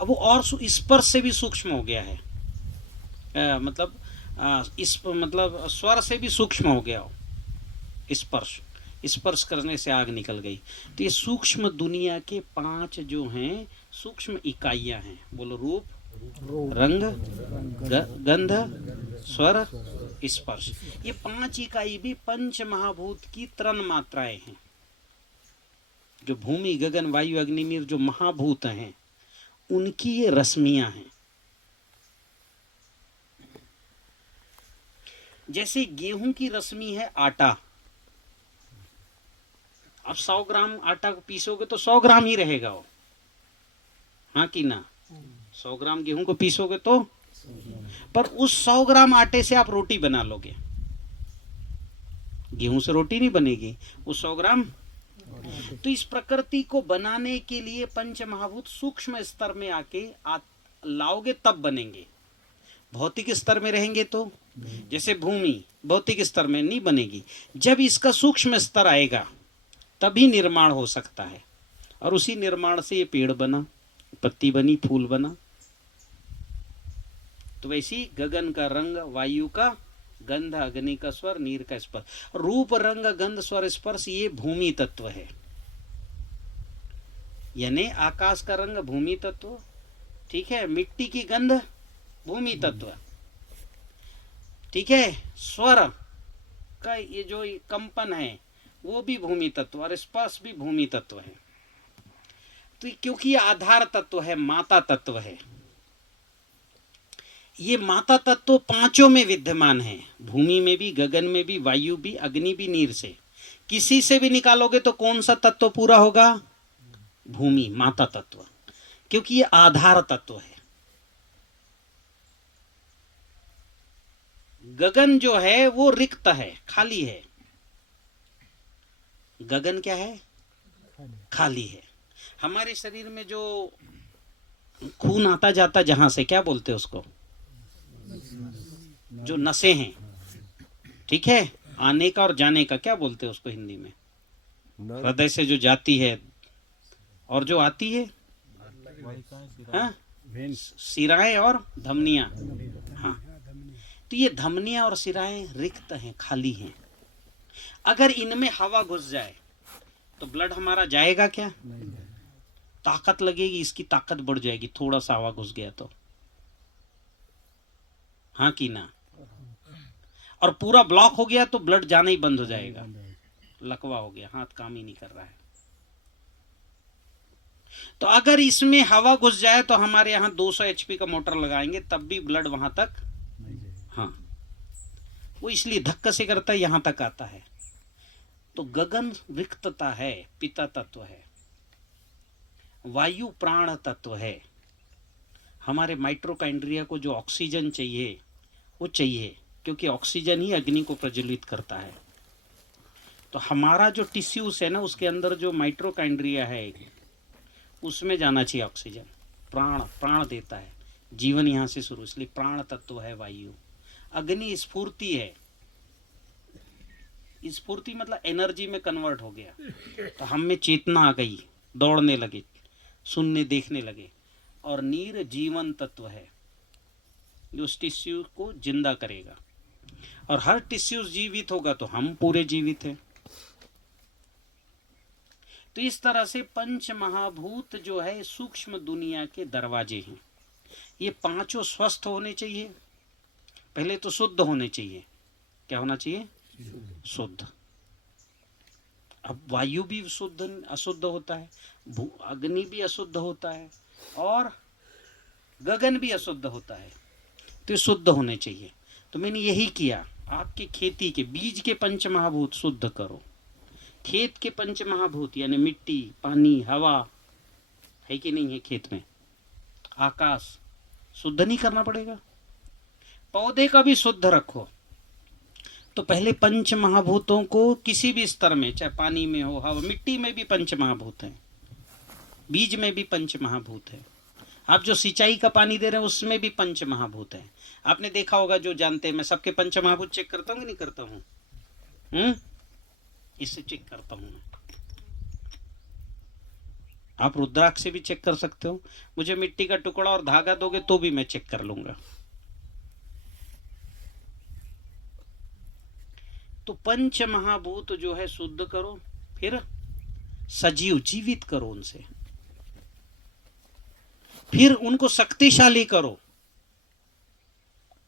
अब वो और स्पर्श से भी सूक्ष्म हो गया है, मतलब स्वर से भी सूक्ष्म हो गया हो स्पर्श। स्पर्श करने से आग निकल गई। तो ये सूक्ष्म दुनिया के 5 जो हैं सूक्ष्म इकाइयां हैं। बोलो, रूप, रंग, गंध, स्वर, स्पर्श। ये 5 इकाई भी पंच महाभूत की तृण मात्राएं हैं। जो भूमि, गगन, वायु, अग्नि, नीर जो महाभूत हैं, उनकी ये रश्मियां हैं। जैसे गेहूं की रश्मि है आटा। अब 100 ग्राम आटा को पीसोगे तो 100 ग्राम ही रहेगा वो, हाँ कि ना? 100 ग्राम गेहूं को पीसोगे तो, पर उस 100 ग्राम आटे से आप रोटी बना लोगे। गेहूं से रोटी नहीं बनेगी, वो 100 ग्राम। तो इस प्रकृति को बनाने के लिए पंच महाभूत सूक्ष्म स्तर में आके लाओगे तब बनेंगे। भौतिक स्तर में रहेंगे तो, जैसे भूमि भौतिक स्तर में नहीं बनेगी, जब इसका सूक्ष्म स्तर आएगा तभी निर्माण हो सकता है। और उसी निर्माण से ये पेड़ बना, पत्ती बनी, फूल बना। तो वैसी गगन का रंग, वायु का गंध, अग्नि का स्वर, नीर का स्पर्श। रूप, रंग, गंध, स्वर, स्पर्श ये भूमि तत्व है, यानी आकाश का रंग भूमि तत्व, ठीक है। मिट्टी की गंध भूमि तत्व, ठीक है। स्वर का ये जो कंपन है वो भी भूमि तत्व, और स्पर्श भी भूमि तत्व है। तो क्योंकि ये आधार तत्व है, माता तत्व है, ये माता तत्व 5 में विद्यमान है। भूमि में भी, गगन में भी, वायु भी, अग्नि भी, नीर से। किसी से भी निकालोगे तो कौन सा तत्व पूरा होगा? भूमि, माता तत्व, क्योंकि ये आधार तत्व है। गगन जो है वो रिक्त है, खाली है। गगन क्या है? खाली है। हमारे शरीर में जो खून आता जाता जहां से, क्या बोलते हैं उसको? जो नसें हैं, ठीक है, आने का और जाने का क्या बोलते हैं उसको हिंदी में? हृदय से जो जाती है और जो आती है, हाँ, सिराएं और धमनियां। हाँ, तो ये धमनियां और सिराएं रिक्त हैं, खाली हैं। अगर इनमें हवा घुस जाए तो ब्लड हमारा जाएगा क्या? ताकत लगेगी, इसकी ताकत बढ़ जाएगी, थोड़ा सा हवा घुस गया तो, हाँ कि ना? और पूरा ब्लॉक हो गया तो ब्लड जाना ही बंद हो जाएगा, लकवा हो गया, हाथ काम ही नहीं कर रहा है। तो अगर इसमें हवा घुस जाए तो हमारे यहाँ 200 HP का मोटर लगाएंगे तब भी ब्लड वहां तक, हाँ, वो इसलिए धक्का से करता है, यहां तक आता है। तो गगन रिक्तता है, पिता तत्व है। वायु प्राण तत्व है। हमारे माइटोकॉन्ड्रिया को जो ऑक्सीजन चाहिए वो चाहिए, क्योंकि ऑक्सीजन ही अग्नि को प्रज्वलित करता है। तो हमारा जो टिश्यूज है ना, उसके अंदर जो माइटोकॉन्ड्रिया है उसमें जाना चाहिए ऑक्सीजन। प्राण, प्राण देता है, जीवन यहाँ से शुरू, इसलिए प्राण तत्व है वायु। अग्नि स्फूर्ति है, स्फूर्ति मतलब एनर्जी में कन्वर्ट हो गया, तो हम में चेतना आ गई, दौड़ने लगे, सुनने देखने लगे। और नीर जीवन तत्व है, ये उस टिश्यू को जिंदा करेगा, और हर टिश्यू जीवित होगा तो हम पूरे जीवित हैं। तो इस तरह से पंच महाभूत जो है सूक्ष्म दुनिया के दरवाजे हैं। ये पांचों स्वस्थ होने चाहिए, पहले तो शुद्ध होने चाहिए। क्या होना चाहिए? शुद्ध। अब वायु भी शुद्ध अशुद्ध होता है, अग्नि भी अशुद्ध होता है, और गगन भी अशुद्ध होता है, तो ये शुद्ध होने चाहिए। तो मैंने यही किया, आपके खेती के बीज के पंच महाभूत शुद्ध करो, खेत के पंच महाभूत यानी मिट्टी, पानी, हवा है कि नहीं है खेत में, आकाश, शुद्ध नहीं करना पड़ेगा। पौधे का भी शुद्ध रखो। तो पहले पंच महाभूतों को किसी भी स्तर में, चाहे पानी में हो, हवा, मिट्टी में भी पंच महाभूत हैं, बीज में भी पंच महाभूत है, आप जो सिंचाई का पानी दे रहे हैं उसमें भी पंच महाभूत है। आपने देखा होगा, जो जानते हैं, मैं सबके पंच महाभूत चेक करता हूँ कि नहीं करता हूँ? इससे चेक करता हूँ मैं। आप रुद्राक्ष से भी चेक कर सकते हो। मुझे मिट्टी का टुकड़ा और धागा दोगे तो भी मैं चेक कर लूंगा। तो पंच महाभूत जो है शुद्ध करो, फिर सजीव जीवित करो उनसे, फिर उनको शक्तिशाली करो।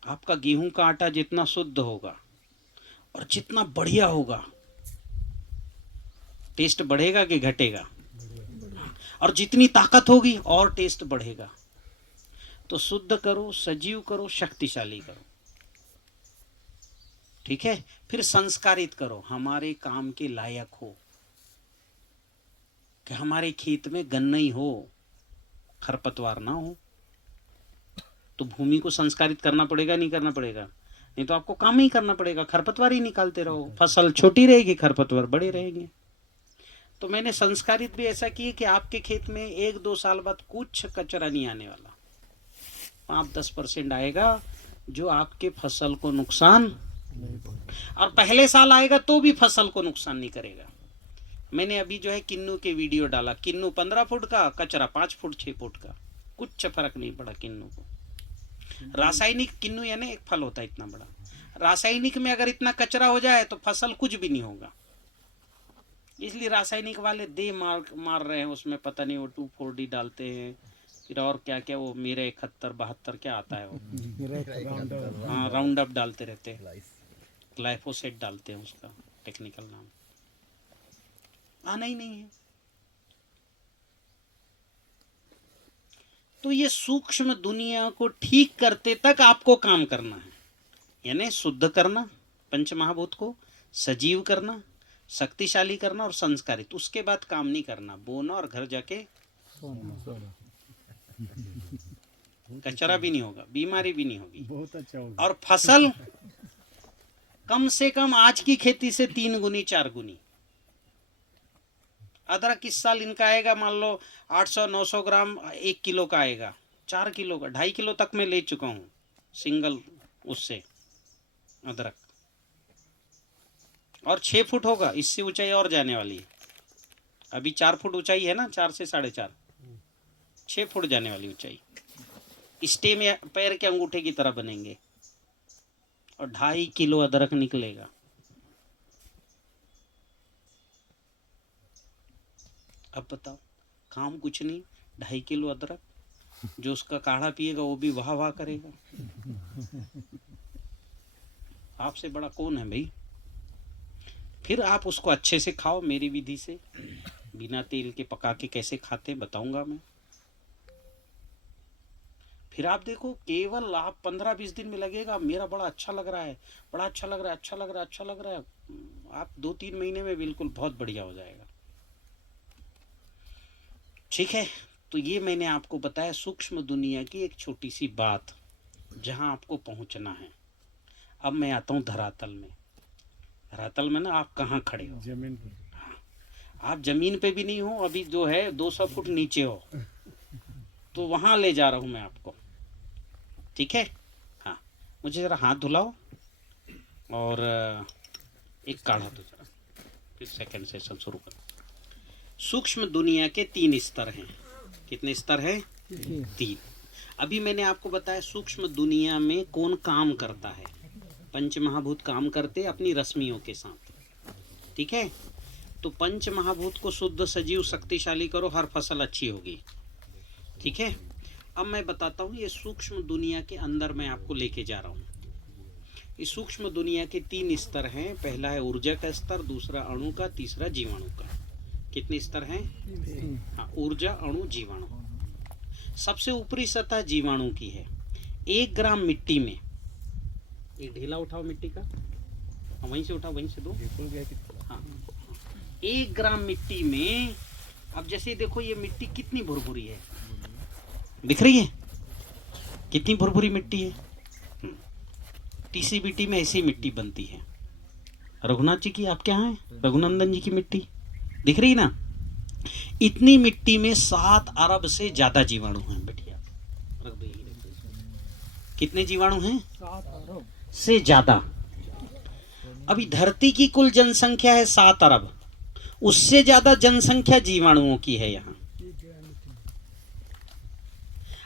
आपका गेहूं का आटा जितना शुद्ध होगा और जितना बढ़िया होगा, टेस्ट बढ़ेगा कि घटेगा? और जितनी ताकत होगी और टेस्ट बढ़ेगा। तो शुद्ध करो, सजीव करो, शक्तिशाली करो, ठीक है। फिर संस्कारित करो, हमारे काम के लायक हो, कि हमारे खेत में गन्नई हो, खरपतवार ना हो। तो भूमि को संस्कारित करना पड़ेगा, नहीं करना पड़ेगा? नहीं तो आपको काम ही करना पड़ेगा, खरपतवार ही निकालते रहो, फसल छोटी रहेगी, खरपतवार बड़े रहेंगे। तो मैंने संस्कारित भी ऐसा किया कि आपके खेत में 1-2 साल बाद कुछ कचरा नहीं आने वाला, 5-10% आएगा, जो आपके फसल को नुकसान, और पहले साल आएगा तो भी फसल को नुकसान नहीं करेगा। मैंने अभी जो है किन्नू के वीडियो डाला, किन्नू 15 फुट का, कचरा 5 फुट 6 फुट का, कुछ फर्क नहीं पड़ा किन्नू को। रासायनिक किन्नू यानी एक फल होता है इतना बड़ा, रासायनिक में अगर इतना कचरा हो जाए तो फसल कुछ भी नहीं होगा। इसलिए रासायनिक वाले दे मार रहे हैं उसमें, पता नहीं वो 2,4-D डालते हैं, फिर और क्या क्या, वो मेरे 71-72 क्या आता है वो, हाँ, राउंड अप डालते रहते हैं, ग्लाइफोसेट डालते हैं, उसका टेक्निकल नाम आना ही नहीं है। तो ये सूक्ष्म दुनिया को ठीक करते तक आपको काम करना है, यानी शुद्ध करना पंच महाभूत को, सजीव करना, शक्तिशाली करना और संस्कारित। उसके बाद काम नहीं करना, बोना और घर जाके कचरा भी नहीं होगा, बीमारी भी नहीं होगी, बहुत अच्छा होगा। और फसल कम से कम आज की खेती से 3 गुनी 4 गुनी। अदरक इस साल इनका आएगा, मान लो 800-900 ग्राम 1 किलो का आएगा, 4 किलो का, 2.5 किलो तक मैं ले चुका हूँ सिंगल उससे अदरक। और 6 फुट होगा, इससे ऊंचाई और जाने वाली है। अभी 4 फुट ऊंचाई है ना, 4 से 4.5, 6 फुट जाने वाली ऊंचाई। स्टे में पैर के अंगूठे की तरह बनेंगे, और 2.5 किलो अदरक निकलेगा। अब बताओ, काम कुछ नहीं, 2.5 किलो अदरक, जो उसका काढ़ा पिएगा वो भी वाह वाह करेगा। आपसे बड़ा कौन है भाई? फिर आप उसको अच्छे से खाओ, मेरी विधि से, बिना तेल के पका के कैसे खाते बताऊंगा मैं। फिर आप देखो, केवल आप 15-20 दिन में लगेगा, मेरा बड़ा अच्छा लग रहा है, बड़ा अच्छा लग रहा है, अच्छा लग रहा है, अच्छा लग रहा है। आप 2-3 महीने में बिल्कुल बहुत बढ़िया हो जाएगा, ठीक है। तो ये मैंने आपको बताया सूक्ष्म दुनिया की एक छोटी सी बात, जहां आपको पहुंचना है। अब मैं आता हूं धरातल में। धरातल में ना, आप कहाँ खड़े हो? जमीन पे। आप जमीन पे भी नहीं हो, अभी जो है 200 फुट नीचे हो, तो वहां ले जा रहा हूं मैं आपको, ठीक है। हाँ, मुझे जरा हाथ धुलाओ और एक काढ़ा दो जरा, फिर सेकंड सेशन शुरू करो। सूक्ष्म दुनिया के 3 स्तर हैं। कितने स्तर हैं? 3। अभी मैंने आपको बताया सूक्ष्म दुनिया में कौन काम करता है। पंच महाभूत काम करते अपनी रश्मियों के साथ, ठीक है। तो पंच महाभूत को शुद्ध सजीव शक्तिशाली करो, हर फसल अच्छी होगी, ठीक है। अब मैं बताता हूँ ये सूक्ष्म दुनिया के अंदर मैं आपको लेके जा रहा हूँ। इस सूक्ष्म दुनिया के 3 स्तर हैं। पहला है ऊर्जा का स्तर, दूसरा अणु का, तीसरा जीवाणु का। कितने स्तर हैं? हाँ, ऊर्जा, अणु, जीवाणु। सबसे ऊपरी सतह जीवाणु की है। 1 ग्राम मिट्टी में, एक ढीला उठाओ मिट्टी का, वहीं से उठाओ, वहीं से दो। हाँ, 1 ग्राम मिट्टी में, अब जैसे देखो ये मिट्टी कितनी भुरभुरी है, दिख रही है कितनी भुरभुरी मिट्टी है। टीसीबीटी में ऐसी मिट्टी बनती है। रघुनाथ जी की आपके यहाँ है, रघुनंदन जी की मिट्टी दिख रही ना। इतनी मिट्टी में 7 अरब से ज्यादा जीवाणु हैं। बैठिए, रख दो यही, रख दो। कितने जीवाणु हैं? 7 अरब से ज्यादा। अभी धरती की कुल जनसंख्या है 7 अरब, उससे ज्यादा जनसंख्या जीवाणुओं की है यहाँ।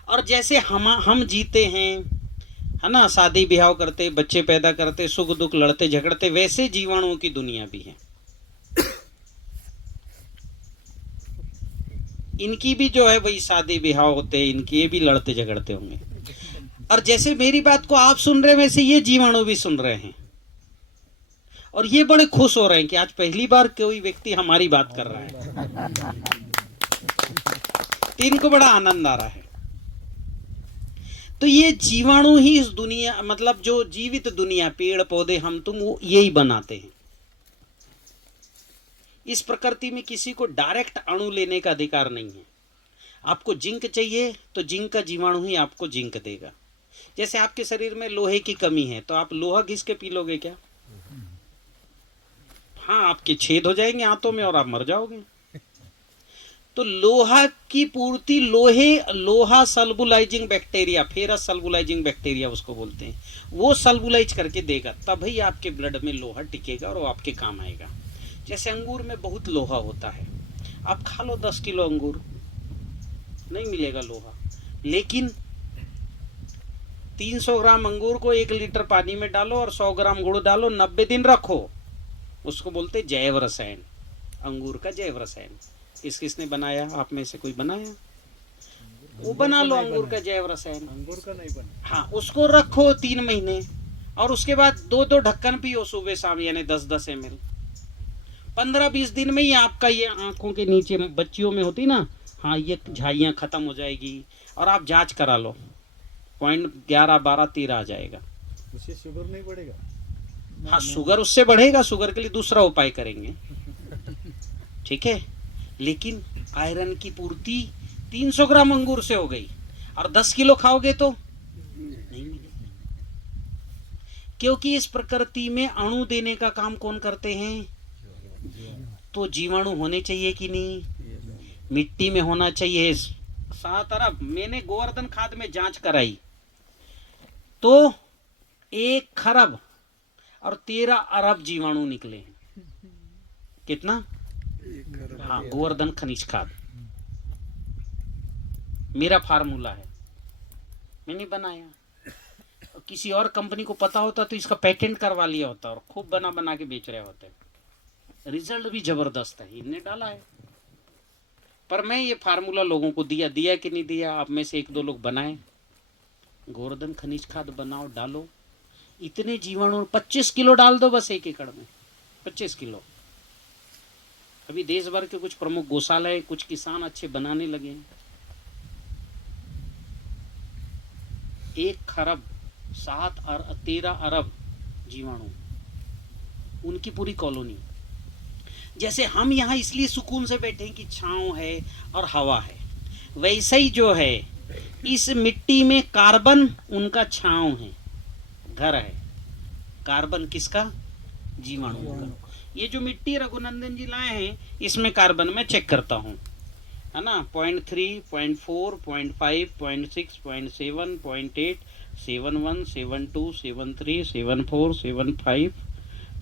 और जैसे हम जीते हैं, है ना, शादी ब्याह करते, बच्चे पैदा करते, सुख दुख लड़ते झगड़ते, वैसे जीवाणुओं की दुनिया भी है। इनकी भी जो है वही शादी ब्याह होते हैं, इनके ये भी लड़ते झगड़ते होंगे। और जैसे मेरी बात को आप सुन रहे हैं, वैसे ये जीवाणु भी सुन रहे हैं। और ये बड़े खुश हो रहे हैं कि आज पहली बार कोई व्यक्ति हमारी बात कर रहा है। तो इनको बड़ा आनंद आ रहा है। तो ये जीवाणु ही इस दुनिया, मतलब जो जीवित दुनिया, पेड़ पौधे, हम तुम, वो यही बनाते हैं। इस प्रकृति में किसी को डायरेक्ट अणु लेने का अधिकार नहीं है। आपको जिंक चाहिए तो जिंक का जीवाणु ही आपको जिंक देगा। जैसे आपके शरीर में लोहे की कमी है तो आप लोहा घिस के पी लोगे क्या? हाँ, आपके छेद हो जाएंगे आंतों में और आप मर जाओगे। तो लोहा की पूर्ति, लोहा सल्बुलाइजिंग बैक्टीरिया, फेरस सल्बुलाइजिंग बैक्टीरिया उसको बोलते हैं, वो सल्बुलाइज करके देगा, तभी आपके ब्लड में लोहा टिकेगा और वो आपके काम आएगा। जैसे अंगूर में बहुत लोहा होता है, आप खा लो 10 किलो अंगूर, नहीं मिलेगा लोहा। लेकिन 300 ग्राम अंगूर को 1 लीटर पानी में डालो और 100 ग्राम गुड़ डालो, 90 दिन रखो, उसको बोलते जैव रसायन, अंगूर का जैव रसायन। किसने बनाया? आप में से कोई बनाया? वो बना लो अंगूर का जैव रसायन। अंगूर का नहीं बना। हाँ, उसको रखो 3 महीने और उसके बाद 2-2 ढक्कन पियो सुबह शाम, यानी 10-10 ml। 15-20 दिन में ही आपका ये आंखों के नीचे बच्चियों में होती ना, हाँ, ये झाइयाँ खत्म हो जाएगी। और आप जांच करा लो, 0.11, 12, 13 आ जाएगा। उससे शुगर नहीं बढ़ेगा? हाँ, शुगर उससे बढ़ेगा, शुगर के लिए दूसरा उपाय करेंगे, ठीक है। लेकिन आयरन की पूर्ति 300 ग्राम अंगूर से हो गई, और 10 किलो खाओगे तो नहीं मिलेगी। क्योंकि इस प्रकृति में अणु देने का काम कौन करते हैं? तो जीवाणु होने चाहिए कि नहीं? मिट्टी में होना चाहिए। 7 अरब, मैंने गोवर्धन खाद में जांच कराई तो 1 खरब और 13 अरब जीवाणु निकले हैं। कितना? हाँ, गोवर्धन खनिज खाद मेरा फार्मूला है, मैंने बनाया। और किसी और कंपनी को पता होता तो इसका पेटेंट करवा लिया होता और खूब बना के बेच रहे होते। रिजल्ट भी जबरदस्त है, इनने डाला है। पर मैं ये फार्मूला लोगों को दिया कि नहीं दिया, आप में से 1-2 लोग बनाए। गोवर्धन खनिज खाद बनाओ, डालो, इतने जीवाणु 25 किलो डाल दो बस 1 एकड़ में, 25 किलो। अभी देश भर के कुछ प्रमुख गौशालाएं, कुछ किसान अच्छे बनाने लगे हैं। 1 खरब 13 अरब जीवाणु, उनकी पूरी कॉलोनी। जैसे हम यहाँ इसलिए सुकून से बैठे हैं कि छांव है और हवा है, वैसे ही जो है इस मिट्टी में कार्बन उनका छांव है, घर है। कार्बन किसका? जीवाणु का। ये जो मिट्टी रघुनंदन जी लाए हैं, इसमें कार्बन मैं चेक करता हूँ, है ना। 0.3, 0.4, 0.5, 0.6, 0.7, 0.8, 71, 72, 73, 74, 75,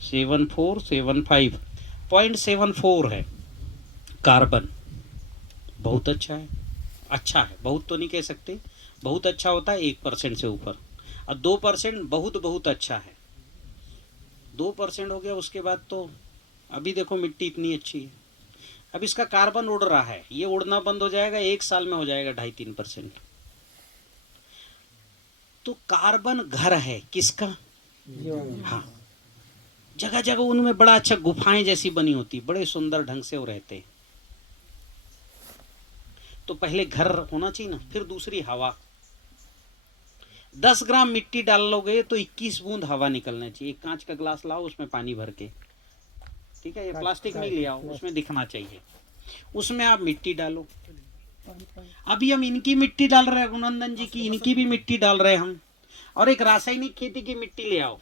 74, 75, 0.74 है कार्बन। बहुत अच्छा है, अच्छा है, बहुत तो नहीं कह सकते, बहुत अच्छा होता है 1% से ऊपर, और 2% बहुत बहुत अच्छा है। 2% हो गया, उसके बाद तो अभी देखो मिट्टी इतनी अच्छी है। अब इसका कार्बन उड़ रहा है, ये उड़ना बंद हो जाएगा, 1 साल में हो जाएगा 2.5-3%। तो कार्बन घर है किसका? हाँ, जगह जगह उनमें बड़ा अच्छा गुफाएं जैसी बनी होती, बड़े सुंदर ढंग से वो रहते हैं। तो पहले घर होना चाहिए ना, फिर दूसरी हवा। 10 ग्राम मिट्टी डाल लोगे तो 21 बूंद हवा निकलना चाहिए। एक कांच का ग्लास लाओ, उसमें पानी भर के, ठीक है, ये प्लास्टिक नहीं ले आओ, उसमें दिखना चाहिए। उसमें आप मिट्टी डालो। अभी हम इनकी मिट्टी डाल रहे हैं, रघुनंदन जी की, इनकी भी मिट्टी डाल रहे हैं हम। और एक रासायनिक खेती की मिट्टी ले आओ।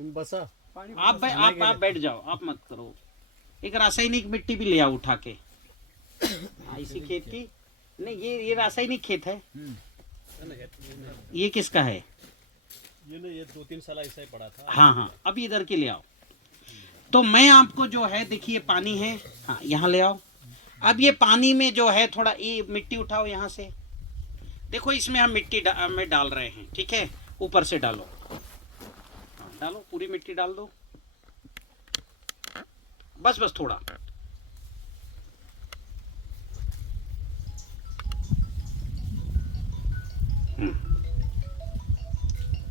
बसा आप बैठ जाओ, आप मत करो। एक रासायनिक मिट्टी भी ले आओ उठा के। इसी खेत की नहीं, ये रासायनिक खेत है। ये किसका है? ये 2-3 साल ऐसा ही पड़ा था। हाँ, अभी इधर के ले आओ। तो मैं आपको जो है, देखिए पानी है, हाँ यहाँ ले आओ। अब ये पानी में जो है थोड़ा ये मिट्टी उठाओ यहाँ से। देखो इसमें हम मिट्टी में डाल रहे हैं, ठीक है, ऊपर से डालो, डालो पूरी मिट्टी डाल दो, बस थोड़ा।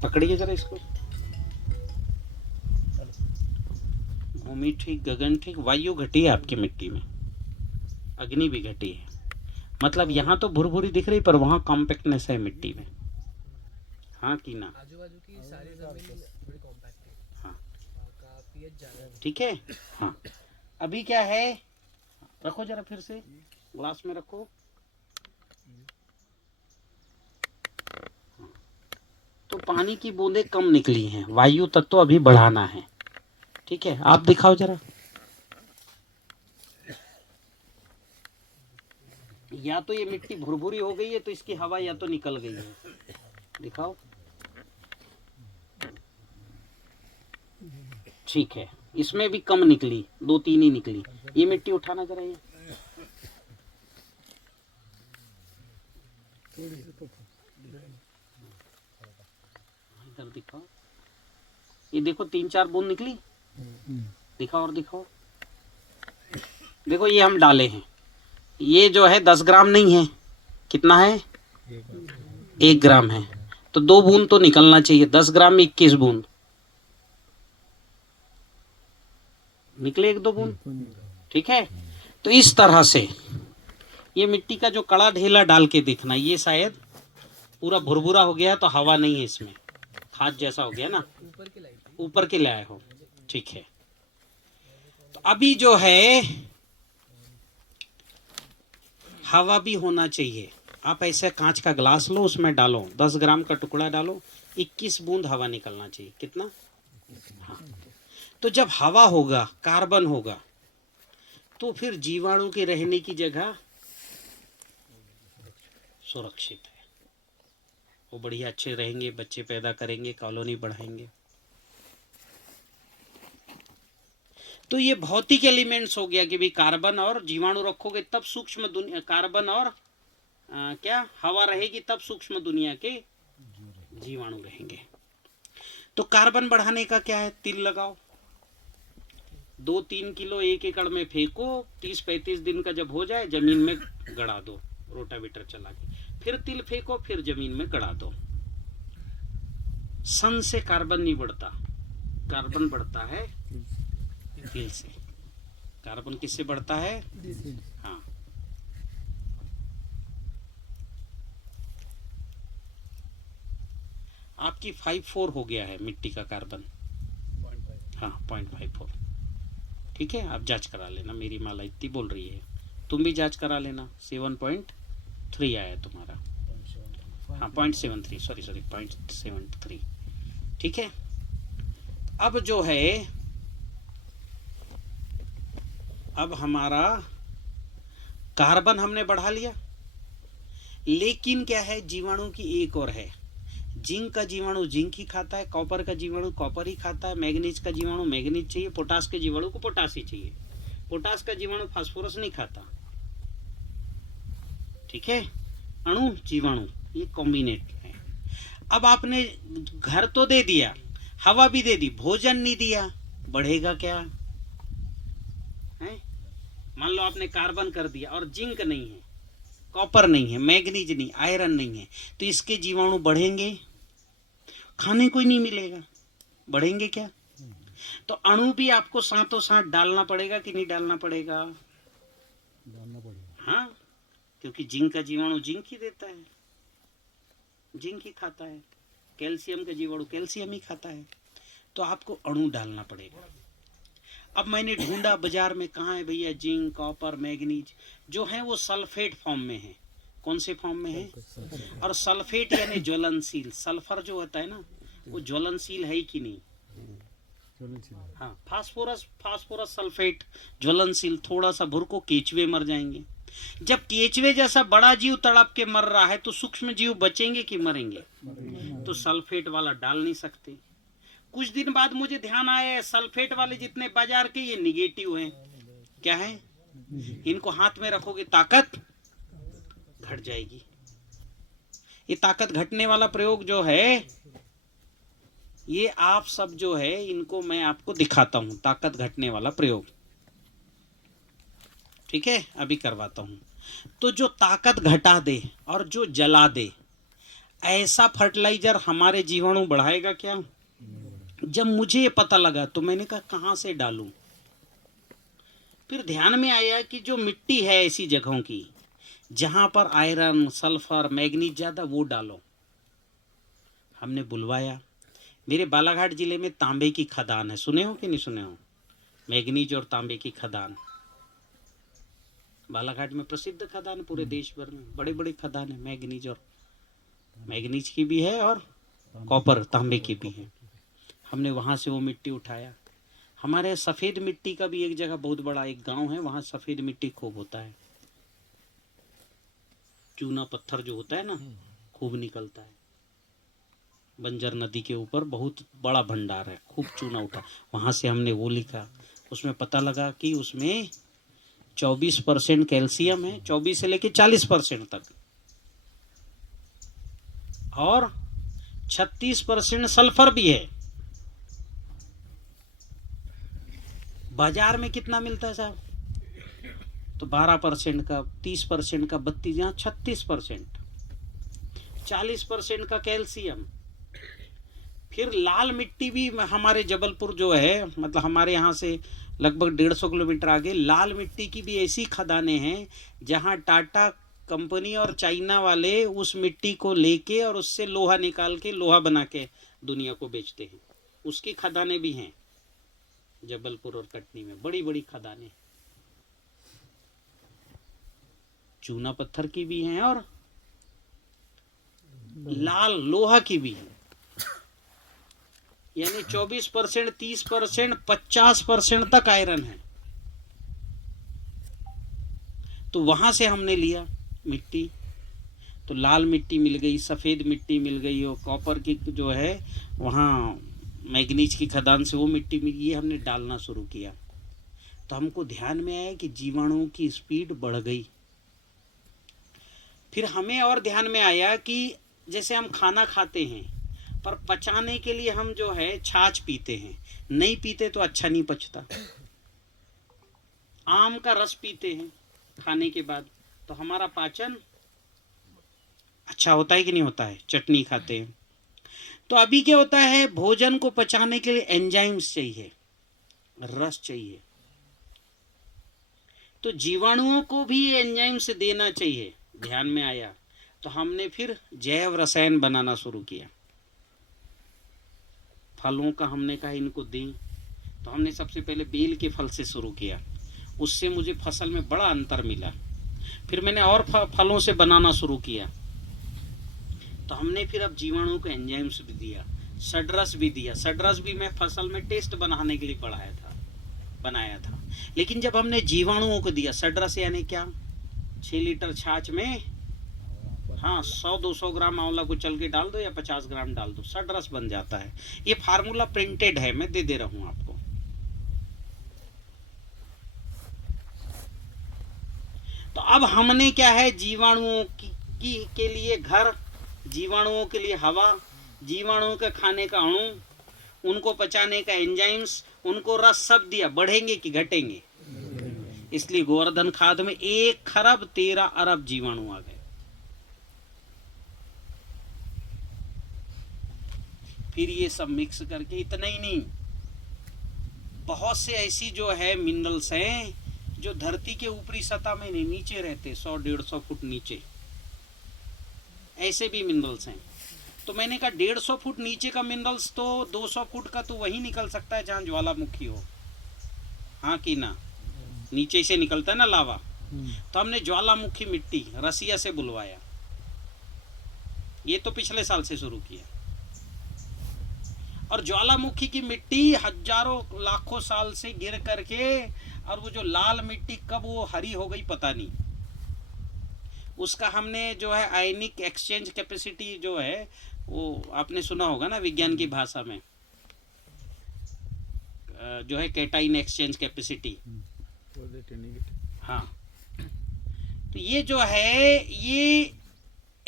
पकड़िए जरा इसको। भूमि ठीक, गगन ठीक, वायु घटी है आपकी मिट्टी में, अग्नि भी घटी है। मतलब यहाँ तो भुरभुरी दिख रही, पर वहाँ कॉम्पैक्टनेस है मिट्टी में। हाँ कि ना? आजू-बाजू की सारी जमीन बड़ी कॉम्पैक्ट है। हाँ, का पीएच ज्यादा है। ठीक है। हाँ, अभी क्या है, रखो जरा फिर से ग्लास में रखो। तो पानी की बूंदें कम निकली हैं, वायु तत्व अभी बढ़ाना है, ठीक है। आप दिखाओ जरा, या तो ये मिट्टी भुरभुरी हो गई है तो इसकी हवा या तो निकल गई है, दिखाओ। ठीक है, इसमें भी कम निकली, 2-3 ही निकली। ये मिट्टी उठाना जरा, ये इधर दिखाओ। ये देखो 3-4 बूंद निकली, दिखाओ और दिखाओ। देखो ये हम डाले हैं, ये जो है 10 ग्राम नहीं है, कितना है? 1 ग्राम है। तो 2 बूंद तो निकलना चाहिए। 10 ग्राम में 21 बूंद निकले, 1-2 बूंद, ठीक है। तो इस तरह से ये मिट्टी का जो कड़ा ढेला डाल के देखना, ये शायद पूरा भुरभुरा हो गया तो हवा नहीं है इसमें, खाद जैसा हो गया ना, ऊपर के लाए हो, ठीक है। तो अभी जो है हवा भी होना चाहिए। आप ऐसे कांच का ग्लास लो, उसमें डालो, 10 ग्राम का टुकड़ा डालो, 21 बूंद हवा निकलना चाहिए। कितना? हाँ। तो जब हवा होगा, कार्बन होगा, तो फिर जीवाणु के रहने की जगह सुरक्षित है, वो बढ़िया अच्छे रहेंगे, बच्चे पैदा करेंगे, कॉलोनी बढ़ाएंगे। तो ये भौतिक एलिमेंट्स हो गया कि भाई कार्बन और जीवाणु रखोगे तब सूक्ष्म दुनिया, कार्बन और क्या हवा रहेगी तब सूक्ष्म दुनिया के जीवाणु रहेंगे। तो कार्बन बढ़ाने का क्या है? तिल लगाओ, 2-3 किलो 1 एकड़ में फेंको, 30-35 दिन का जब हो जाए जमीन में गड़ा दो, रोटावेटर चला के, फिर तिल फेंको, फिर जमीन में गड़ा दो। सन से कार्बन नहीं बढ़ता, कार्बन बढ़ता है तिल से। कार्बन किससे बढ़ता है? हाँ, आपकी 5.4 हो गया है मिट्टी का कार्बन। हाँ, 0.54, ठीक है। आप जांच करा लेना, मेरी माला इतनी बोल रही है, तुम भी जांच करा लेना। 7.3 आया तुम्हारा। हाँ, 0.73, सॉरी 0.73, ठीक है। अब जो है, अब हमारा कार्बन हमने बढ़ा लिया, लेकिन क्या है, जीवाणु की एक और है। जिंक का जीवाणु जिंक ही खाता है, कॉपर का जीवाणु कॉपर ही खाता है, मैग्नीज का जीवाणु मैग्नीज चाहिए, पोटास के जीवाणु को पोटास ही चाहिए। पोटास का जीवाणु फास्फोरस नहीं खाता, ठीक है। अणु जीवाणु ये कॉम्बिनेट है। अब आपने घर तो दे दिया, हवा भी दे दी, भोजन नहीं दिया, बढ़ेगा क्या है? मान लो आपने कार्बन कर दिया और जिंक नहीं है, कॉपर नहीं है, मैग्नीज नहीं, आयरन नहीं है, तो इसके जीवाणु बढ़ेंगे? खाने को ही नहीं मिलेगा, बढ़ेंगे क्या? तो अणु भी आपको साथों साथ डालना पड़ेगा कि नहीं डालना पड़ेगा? हाँ, क्योंकि जिंक का जीवाणु जिंक ही देता है, जिंक ही खाता है, कैल्शियम का जीवाणु कैल्शियम ही खाता है, तो आपको अणु डालना पड़ेगा। अब मैंने ढूंढा बाजार में, कहाँ है भैया जिंक, कॉपर, मैग्नीज, जो है वो सल्फेट फॉर्म में है। कौन से फॉर्म में है? और सल्फेट यानी ज्वलनशील, सल्फर जो होता है ना वो ज्वलनशील है कि नहीं? हाँ, फास्फोरस सल्फेट ज्वलनशील, थोड़ा सा भुरको केचुए मर जाएंगे। जब केचुए जैसा बड़ा जीव तड़प के मर रहा है तो सूक्ष्म जीव बचेंगे कि मरेंगे? तो सल्फेट वाला डाल नहीं सकते। कुछ दिन बाद मुझे ध्यान आया सल्फेट वाले जितने बाजार के ये निगेटिव हैं। क्या है? इनको हाथ में रखोगे ताकत घट जाएगी। ये ताकत घटने वाला प्रयोग जो है, ये आप सब जो है इनको मैं आपको दिखाता हूं, ताकत घटने वाला प्रयोग। ठीक है, अभी करवाता हूं। तो जो ताकत घटा दे और जो जला दे, ऐसा फर्टिलाइजर हमारे जीवाणु बढ़ाएगा क्या? जब मुझे ये पता लगा तो मैंने कहा कहां से डालूं। फिर ध्यान में आया कि जो मिट्टी है ऐसी जगहों की जहां पर आयरन, सल्फर, मैग्नीज ज्यादा, वो डालो। हमने बुलवाया। मेरे बालाघाट जिले में तांबे की खदान है, सुने हो कि नहीं सुने हो? मैग्नीज और तांबे की खदान बालाघाट में प्रसिद्ध खदान, पूरे देश भर में बड़े बड़े खदान है। मैग्नीज की भी है और कॉपर, तांबे की भी है। हमने वहाँ से वो मिट्टी उठाया। हमारे सफ़ेद मिट्टी का भी एक जगह बहुत बड़ा एक गांव है, वहाँ सफ़ेद मिट्टी खूब होता है। चूना पत्थर जो होता है ना, खूब निकलता है। बंजर नदी के ऊपर बहुत बड़ा भंडार है, खूब चूना उठा। वहाँ से हमने वो लिखा, उसमें पता लगा कि उसमें 24% कैल्शियम है, 24 से लेके 40% तक, और 36% सल्फर भी है। बाजार में कितना मिलता है साहब? तो 12% का, 30% का, 32, यहाँ 36%, 40% का कैल्शियम। फिर लाल मिट्टी भी हमारे जबलपुर जो है, मतलब हमारे यहाँ से लगभग 150 किलोमीटर आगे, लाल मिट्टी की भी ऐसी खदानें हैं जहाँ टाटा कंपनी और चाइना वाले उस मिट्टी को लेके और उससे लोहा निकाल के लोहा बना के दुनिया को बेचते हैं। उसकी खदानें भी हैं जबलपुर और कटनी में, बड़ी बड़ी खदानें। चूना पत्थर की भी हैं और लाल लोहा की भी है। यानी 24%, 30%, 50% तक आयरन है। तो वहां से हमने लिया मिट्टी, तो लाल मिट्टी मिल गई, सफ़ेद मिट्टी मिल गई, और कॉपर की जो है वहाँ मैग्नीज की खदान से वो मिट्टी मिली, ये हमने डालना शुरू किया। तो हमको ध्यान में आया कि जीवाणुओं की स्पीड बढ़ गई। फिर हमें और ध्यान में आया कि जैसे हम खाना खाते हैं पर पचाने के लिए हम जो है छाछ पीते हैं, नहीं पीते तो अच्छा नहीं पचता। आम का रस पीते हैं खाने के बाद तो हमारा पाचन अच्छा होता है कि नहीं होता है। चटनी खाते हैं तो अभी क्या होता है, भोजन को पचाने के लिए एंजाइम्स चाहिए, रस चाहिए। तो जीवाणुओं को भी एंजाइम्स देना चाहिए। ध्यान में आया तो हमने फिर जैव रसायन बनाना शुरू किया। फलों का हमने कहा इनको दें, तो हमने सबसे पहले बेल के फल से शुरू किया। उससे मुझे फसल में बड़ा अंतर मिला। फिर मैंने और फलों से बनाना शुरू किया, तो हमने फिर अब जीवाणुओं को एंजाइम्स भी दिया, सडरस भी दिया। सडरस भी मैं फसल में टेस्ट बनाने के लिए बनाया था। लेकिन जब हमने जीवाणुओं को दिया, सडरस यानी क्या, 6 लीटर छाछ में 100-200 ग्राम आंवला को चल के डाल दो या 50 ग्राम डाल दो, सडरस बन जाता है। ये फार्मूला प्रिंटेड है, मैं दे रहा हूं आपको। तो अब हमने क्या है, जीवाणुओं के लिए घर जीवाणुओं के लिए हवा, जीवाणुओं के खाने का अणु, उनको पचाने का एंजाइम्स, उनको रस सब दिया। बढ़ेंगे कि घटेंगे? इसलिए गोवर्धन खाद में 1,13 अरब जीवाणु आ गए। फिर ये सब मिक्स करके, इतना ही नहीं, बहुत से ऐसी जो है मिनरल्स हैं जो धरती के ऊपरी सतह में नहीं, नीचे रहते, 100-150 फुट नीचे, ऐसे भी मिनरल्स हैं। तो मैंने कहा 150 फुट नीचे का मिनरल्स तो 200 फुट का तो वही निकल सकता है जहाँ ज्वालामुखी हो, हाँ कि ना? नीचे से निकलता है ना लावा। तो हमने ज्वालामुखी मिट्टी रसिया से बुलवाया, ये तो पिछले साल से शुरू किया। और ज्वालामुखी की मिट्टी हजारों लाखों साल से गिर करके, और वो जो लाल मिट्टी कब वो हरी हो गई पता नहीं, उसका हमने जो है आयनिक एक्सचेंज कैपेसिटी जो है, वो आपने सुना होगा ना विज्ञान की भाषा में, जो है कैटाइन एक्सचेंज कैपेसिटी। हाँ, तो ये जो है, ये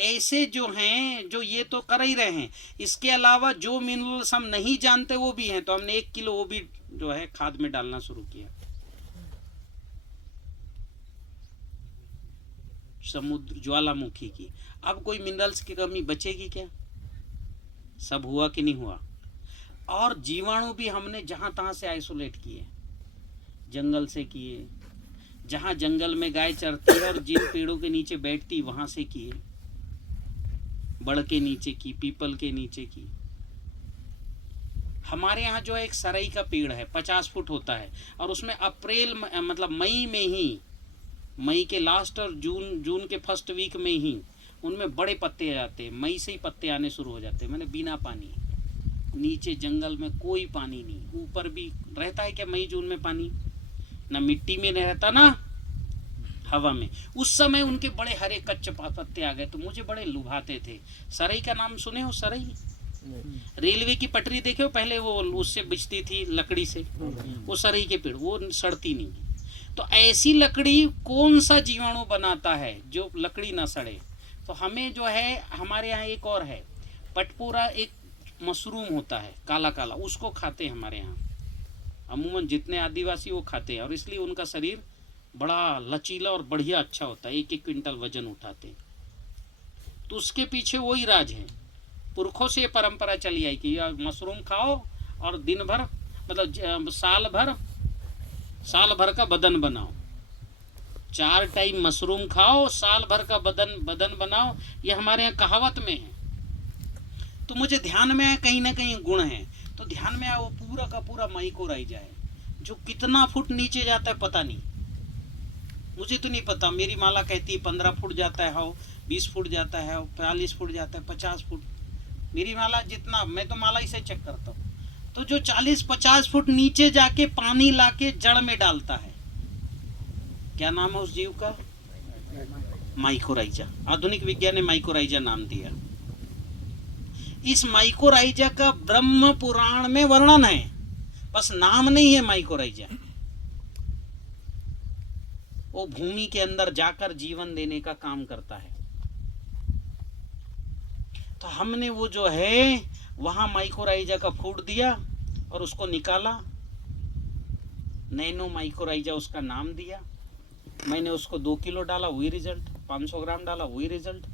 ऐसे जो हैं जो ये तो कर ही रहे हैं, इसके अलावा जो मिनरल्स हम नहीं जानते वो भी हैं। तो हमने 1 किलो वो भी जो है खाद में डालना शुरू किया। समुद्र ज्वालामुखी की, अब कोई मिनरल्स की कमी बचेगी क्या? सब हुआ कि नहीं हुआ? और जीवाणु भी हमने जहां तहां से आइसोलेट किए, जंगल से किए, जहां जंगल में गाय चरती है और जिन पेड़ों के नीचे बैठती वहां से किए, बड़ के नीचे की, पीपल के नीचे की। हमारे यहाँ जो है एक सरई का पेड़ है, 50 फुट होता है, और उसमें अप्रैल मतलब मई में ही, मई के लास्ट और जून के फर्स्ट वीक में ही उनमें बड़े पत्ते आ जाते हैं। मई से ही पत्ते आने शुरू हो जाते हैं, मैंने बिना पानी, नीचे जंगल में कोई पानी नहीं। ऊपर भी रहता है क्या मई जून में पानी? ना मिट्टी में रहता ना हवा में। उस समय उनके बड़े हरे कच्चे पत्ते आ गए तो मुझे बड़े लुभाते थे। सरई का नाम सुने हो? सरई रेलवे की पटरी देखे हो? पहले वो उससे बिछती थी लकड़ी से, वो सरई के पेड़, वो सड़ती नहीं। तो ऐसी लकड़ी कौन सा जीवाणु बनाता है जो लकड़ी ना सड़े? तो हमें जो है, हमारे यहाँ एक और है, पटपूरा एक मशरूम होता है काला काला, उसको खाते हैं हमारे यहाँ। अमूमन जितने आदिवासी वो खाते हैं, और इसलिए उनका शरीर बड़ा लचीला और बढ़िया अच्छा होता है, 1-1 क्विंटल वजन उठाते हैं। तो उसके पीछे वही राज है, पुरखों से ये परंपरा चली आई कि मशरूम खाओ और दिन भर, मतलब साल भर का बदन बनाओ। 4 टाइम मशरूम खाओ, साल भर का बदन बनाओ, ये हमारे यहाँ कहावत में है। तो मुझे ध्यान में आया कहीं ना कहीं गुण है, तो ध्यान में आया वो पूरा का पूरा माइकोराइजा है, जो कितना फुट नीचे जाता है पता नहीं, मुझे तो नहीं पता। मेरी माला कहती है 15 फुट जाता है, हो 20 फुट जाता है, 45 फुट जाता है, 50 फुट। मेरी माला जितना, मैं तो माला इसे चेक करता हूँ, तो जो 40-50 फुट नीचे जाके पानी लाके जड़ में डालता है, क्या नाम है उस जीव का? माइकोराइजा। आधुनिक विज्ञान ने माइकोराइजा नाम दिया। इस माइकोराइजा का ब्रह्म पुराण में वर्णन है, बस नाम नहीं है माइकोराइजा। वो भूमि के अंदर जाकर जीवन देने का काम करता है। तो हमने वो जो है वहां माइकोराइजा का फूड दिया और उसको निकाला, नैनो माइकोराइजा उसका नाम दिया। मैंने उसको 2 किलो डाला, वही रिजल्ट, 500 ग्राम डाला, वही रिजल्ट,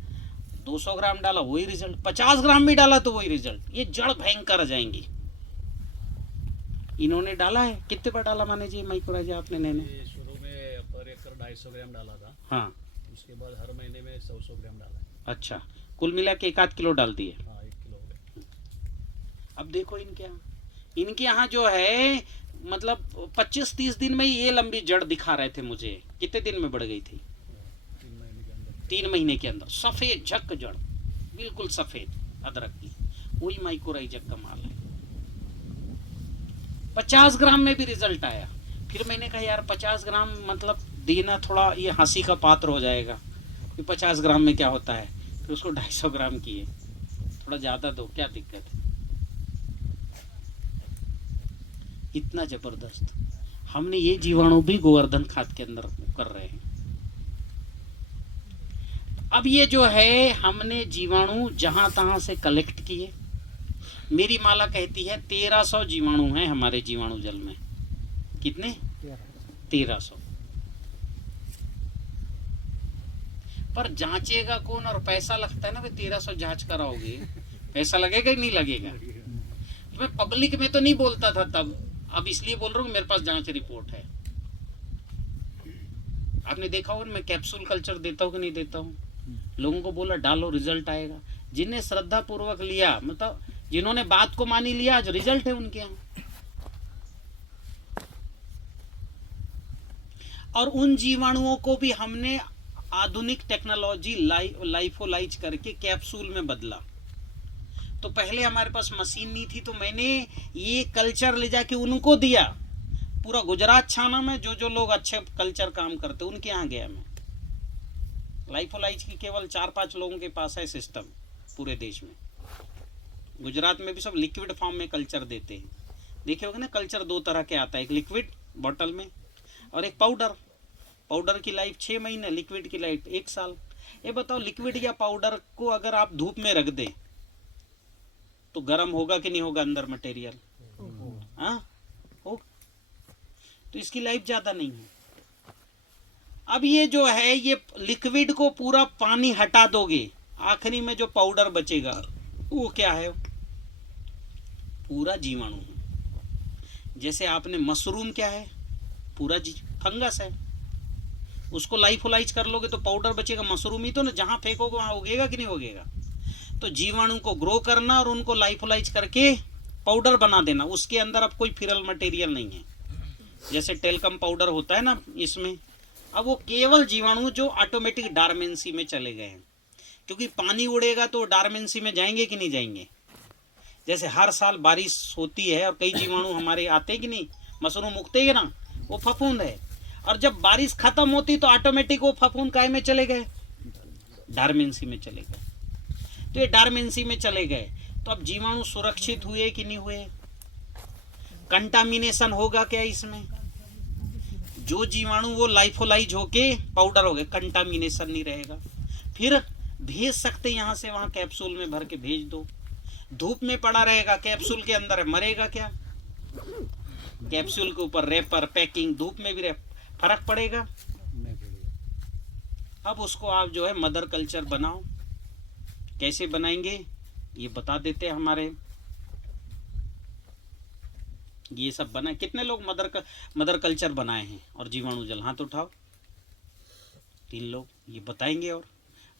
200 ग्राम डाला, वही रिजल्ट, 50 ग्राम भी डाला तो वही रिजल्ट। ये जड़ भयंकर आ जाएंगी। इन्होंने डाला है, कितने बार डाला माने जी माइकोराइजा आपने? नैनो शुरू में पर एकड़ 250 ग्राम डाला था। हाँ, उसके बाद हर महीने में 100 ग्राम डाला। अच्छा, कुल मिला के 1-8 किलो डाल दिए। हाँ, 1 किलो हो गया। अब देखो इनके यहाँ जो है, मतलब 25-30 दिन में ये लंबी जड़ दिखा रहे थे मुझे। कितने दिन में बढ़ गई थी? 3 महीने के अंदर सफेद झक जड़, बिल्कुल सफेद अदरक की। वही माइकोराइजा का माल है। 50 ग्राम में भी रिजल्ट आया। फिर मैंने कहा यार 50 ग्राम मतलब देना थोड़ा ये हंसी का पात्र हो जाएगा कि 50 ग्राम में क्या होता है। फिर उसको 250 ग्राम किए, थोड़ा ज़्यादा दो, क्या दिक्कत है। इतना जबरदस्त हमने ये जीवाणु भी गोवर्धन खाद के अंदर कर रहे हैं। अब ये जो है हमने जीवाणु जहाँ तहाँ से कलेक्ट किए। मेरी माला कहती है 1300 जीवाणु हैं हमारे जीवाणु जल में। कितने? 1300। पर जांचेगा कौन और पैसा लगता है ना, भाई 1300 जांच कराओगे, पैसा लगेगा ही नहीं लगेगा। तो मैं पब्लिक में तो नहीं बोलता था तब, अब इसलिए बोल रहा हूँ मेरे पास जांच रिपोर्ट है। आपने देखा होगा मैं कैप्सूल कल्चर देता हूँ कि नहीं देता हूँ, लोगों को बोला डालो रिजल्ट आएगा। जिन्हें श्रद्धा पूर्वक लिया, मतलब जिन्होंने बात को मानी लिया, आज रिजल्ट है उनके यहाँ। और उन जीवाणुओं को भी हमने आधुनिक टेक्नोलॉजी लाइफोलाइज करके कैप्सूल में बदला। तो पहले हमारे पास मशीन नहीं थी, तो मैंने ये कल्चर ले जाके उनको दिया। पूरा गुजरात छाना में जो लोग अच्छे कल्चर काम करते उनके यहाँ गया मैं। लाइफोलाइज की केवल 4-5 लोगों के पास है सिस्टम पूरे देश में। गुजरात में भी सब लिक्विड फॉर्म में कल्चर देते हैं। देखे होगे ना, कल्चर 2 तरह के आता है, एक लिक्विड बॉटल में और एक पाउडर। पाउडर की लाइफ 6 महीने, लिक्विड की लाइफ 1 साल। ये बताओ लिक्विड या पाउडर को अगर आप धूप में रख दें तो गर्म होगा कि नहीं होगा अंदर मटेरियल? हाँ हो। तो इसकी लाइफ ज्यादा नहीं है। अब ये जो है, ये लिक्विड को पूरा पानी हटा दोगे, आखिरी में जो पाउडर बचेगा वो क्या है? पूरा जीवाणु है। जैसे आपने मशरूम क्या है? पूरा फंगस है। उसको लाइफोलाइज कर लोगे तो पाउडर बचेगा, मशरूम ही तो ना, जहां फेंकोगे वहां उगेगा कि नहीं उगेगा? तो जीवाणु को ग्रो करना और उनको लाइफोलाइज करके पाउडर बना देना। उसके अंदर अब कोई फिरल मटेरियल नहीं है। जैसे टेलकम पाउडर होता है ना इसमें, अब वो केवल जीवाणु जो ऑटोमेटिक डार्मेंसी में चले गए हैं। क्योंकि पानी उड़ेगा तो डार्मेंसी में जाएंगे कि नहीं जाएंगे? जैसे हर साल बारिश होती है और कई जीवाणु हमारे आते कि नहीं, मशरूम उगते हैं ना, वो फफूंद है। और जब बारिश खत्म होती तो ऑटोमेटिक वो फफूंद काय में चले गए? डार्मेंसी में चले गए। तो ये डार्मेंसी में चले गए, तो अब जीवाणु सुरक्षित हुए कि नहीं हुए? कंटामिनेशन होगा क्या इसमें? जो जीवाणु वो लाइफोलाइज होके पाउडर हो गए, कंटामिनेशन नहीं रहेगा। फिर भेज सकते यहाँ से वहाँ, कैप्सूल में भर के भेज दो। धूप में पड़ा रहेगा, कैप्सूल के अंदर है, मरेगा क्या? कैप्सूल के ऊपर रैपर, पैकिंग, धूप में भी फर्क पड़ेगा? अब उसको आप जो है मदर कल्चर बनाओ। कैसे बनाएंगे ये बता देते हैं हमारे। ये सब बना, कितने लोग मदर कल्चर बनाए हैं और जीवाणु जल? हाथ उठाओ। 3 लोग। ये बताएंगे और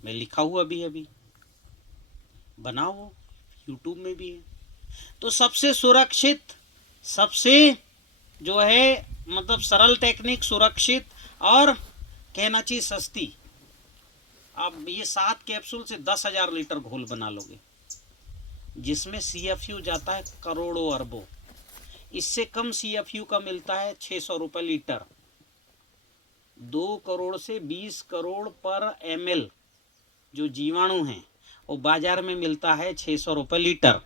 मैं लिखा हुआ अभी बनाओ, यूट्यूब में भी है। तो सबसे सुरक्षित, सबसे जो है मतलब सरल टेक्निक, सुरक्षित और कहना चाहिए सस्ती। आप ये 7 कैप्सूल से 10,000 लीटर घोल बना लोगे, जिसमें CFU जाता है करोड़ों अरबों। इससे कम CFU का मिलता है 600 रुपये लीटर। 2 करोड़ से 20 करोड़ पर ml जो जीवाणु हैं वो बाजार में मिलता है 600 रुपये लीटर।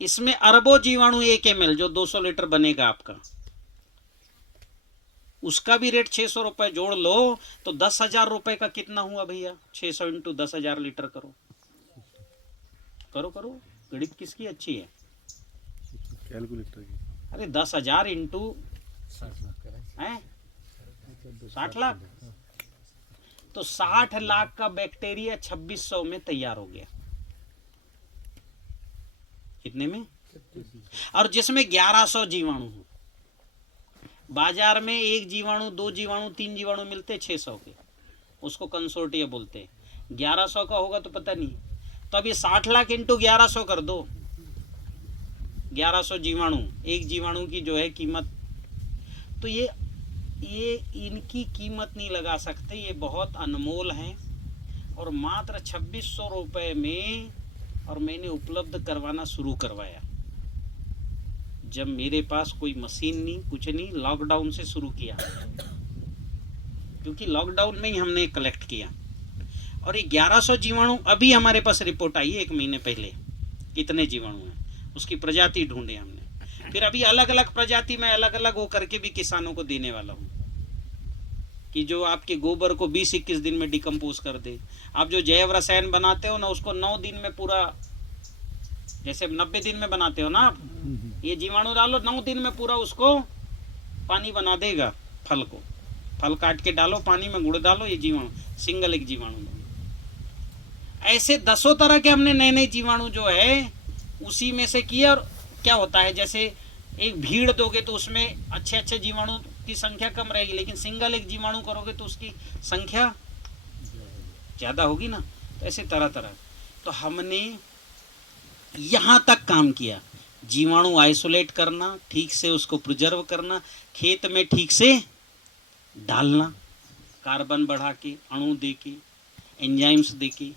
इसमें अरबों जीवाणु 1 ml जो 200 लीटर बनेगा आपका, उसका भी रेट 600 रुपये जोड़ लो तो 10,000 रुपये का कितना हुआ भैया? 600 इंटू 10,000 लीटर करो करो करो, गणित किसकी अच्छी है? कैलकुलेटर की। अरे 10,000 इंटू 60 लाख, तो 60 लाख का बैक्टीरिया 2600 में तैयार हो गया। कितने में? और जिसमें 1100 जीवाणु हो। बाजार में 1 जीवाणु, 2 जीवाणु, 3 जीवाणु मिलते 600 के, उसको कंसोर्टिया बोलते हैं। 1100 का होगा तो पता नहीं। तो अब ये 60 लाख इंटू 1100 कर दो, 1100 जीवाणु, 1 जीवाणु की जो है कीमत। तो ये इनकी कीमत नहीं लगा सकते, ये बहुत अनमोल हैं। और मात्र 2600 रुपये में, और मैंने उपलब्ध करवाना शुरू करवाया जब मेरे पास कोई मशीन नहीं, कुछ नहीं, लॉकडाउन से शुरू किया, क्योंकि लॉकडाउन में ही हमने कलेक्ट किया। और ये 1100 जीवाणु, अभी हमारे पास रिपोर्ट आई है 1 महीने पहले, कितने जीवाणु हैं, उसकी प्रजाति ढूंढे हमने। फिर अभी अलग अलग प्रजाति में अलग अलग वो करके भी किसानों को देने वाला हूँ। कि जो आपके गोबर को 20-21 दिन में डिकम्पोज कर दे। आप जो जैव रसायन बनाते हो ना, उसको 9 दिन में पूरा, जैसे 90 दिन में बनाते हो ना आप, ये जीवाणु डालो 9 दिन में पूरा उसको पानी बना देगा। फल को, फल काट के डालो, पानी में गुड़ डालो, ये जीवाणु, सिंगल एक जीवाणु। ऐसे 10 तरह के हमने नए नए जीवाणु जो है उसी में से किए। और क्या होता है, जैसे एक भीड़ दोगे तो उसमें अच्छे अच्छे जीवाणु की संख्या कम रहेगी, लेकिन सिंगल एक जीवाणु करोगे तो उसकी संख्या ज़्यादा होगी ना। तो ऐसे तरह तरह, तो हमने यहाँ तक काम किया, जीवाणु आइसोलेट करना, ठीक से उसको प्रिजर्व करना, खेत में ठीक से डालना, कार्बन बढ़ा के, अणु दे के, एंजाइम्स दे के।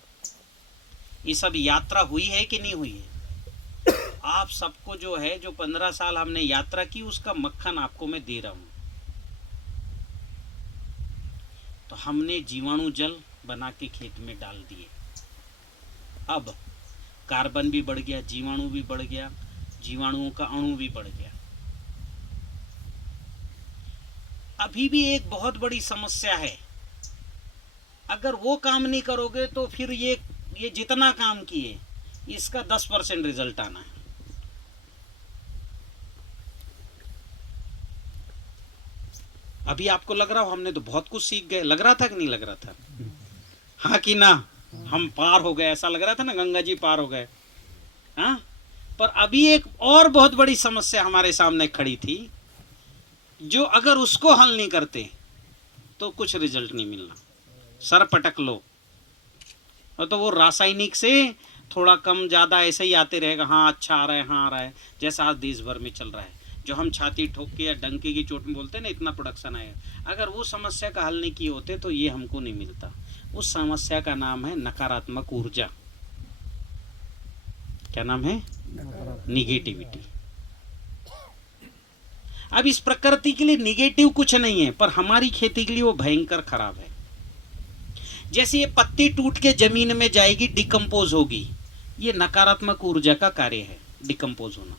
ये सब यात्रा हुई है कि नहीं हुई है? आप सबको जो है, जो 15 साल हमने यात्रा की, उसका मक्खन आपको मैं दे रहा हूँ। तो हमने जीवाणु जल बना के खेत में डाल दिए। अब कार्बन भी बढ़ गया, जीवाणु भी बढ़ गया, जीवाणुओं का अणु भी बढ़ गया। अभी भी एक बहुत बड़ी समस्या है, अगर वो काम नहीं करोगे तो फिर ये जितना काम किए इसका 10% रिजल्ट आना है। अभी आपको लग रहा हो हमने तो बहुत कुछ सीख गए, लग रहा था कि नहीं लग रहा था? हाँ कि ना? हम पार हो गए, ऐसा लग रहा था ना, गंगा जी पार हो गए। हाँ, पर अभी एक और बहुत बड़ी समस्या हमारे सामने खड़ी थी, जो अगर उसको हल नहीं करते तो कुछ रिजल्ट नहीं मिलना। सर पटक लो, और तो वो रासायनिक से थोड़ा कम ज़्यादा ऐसे ही आते रहेगा। हाँ अच्छा आ रहा है, हाँ आ रहा है, जैसा आज देश भर में चल रहा है, जो हम छाती ठोक के या डंके की चोट में बोलते हैं ना, इतना प्रोडक्शन आएगा। अगर वो समस्या का हल नहीं किए होते तो ये हमको नहीं मिलता। उस समस्या का नाम है नकारात्मक ऊर्जा। क्या नाम है? निगेटिविटी। अब इस प्रकृति के लिए निगेटिव कुछ नहीं है, पर हमारी खेती के लिए वो भयंकर खराब है। जैसे ये पत्ती टूट के जमीन में जाएगी, डिकम्पोज होगी, ये नकारात्मक ऊर्जा का कार्य है, डिकम्पोज होना।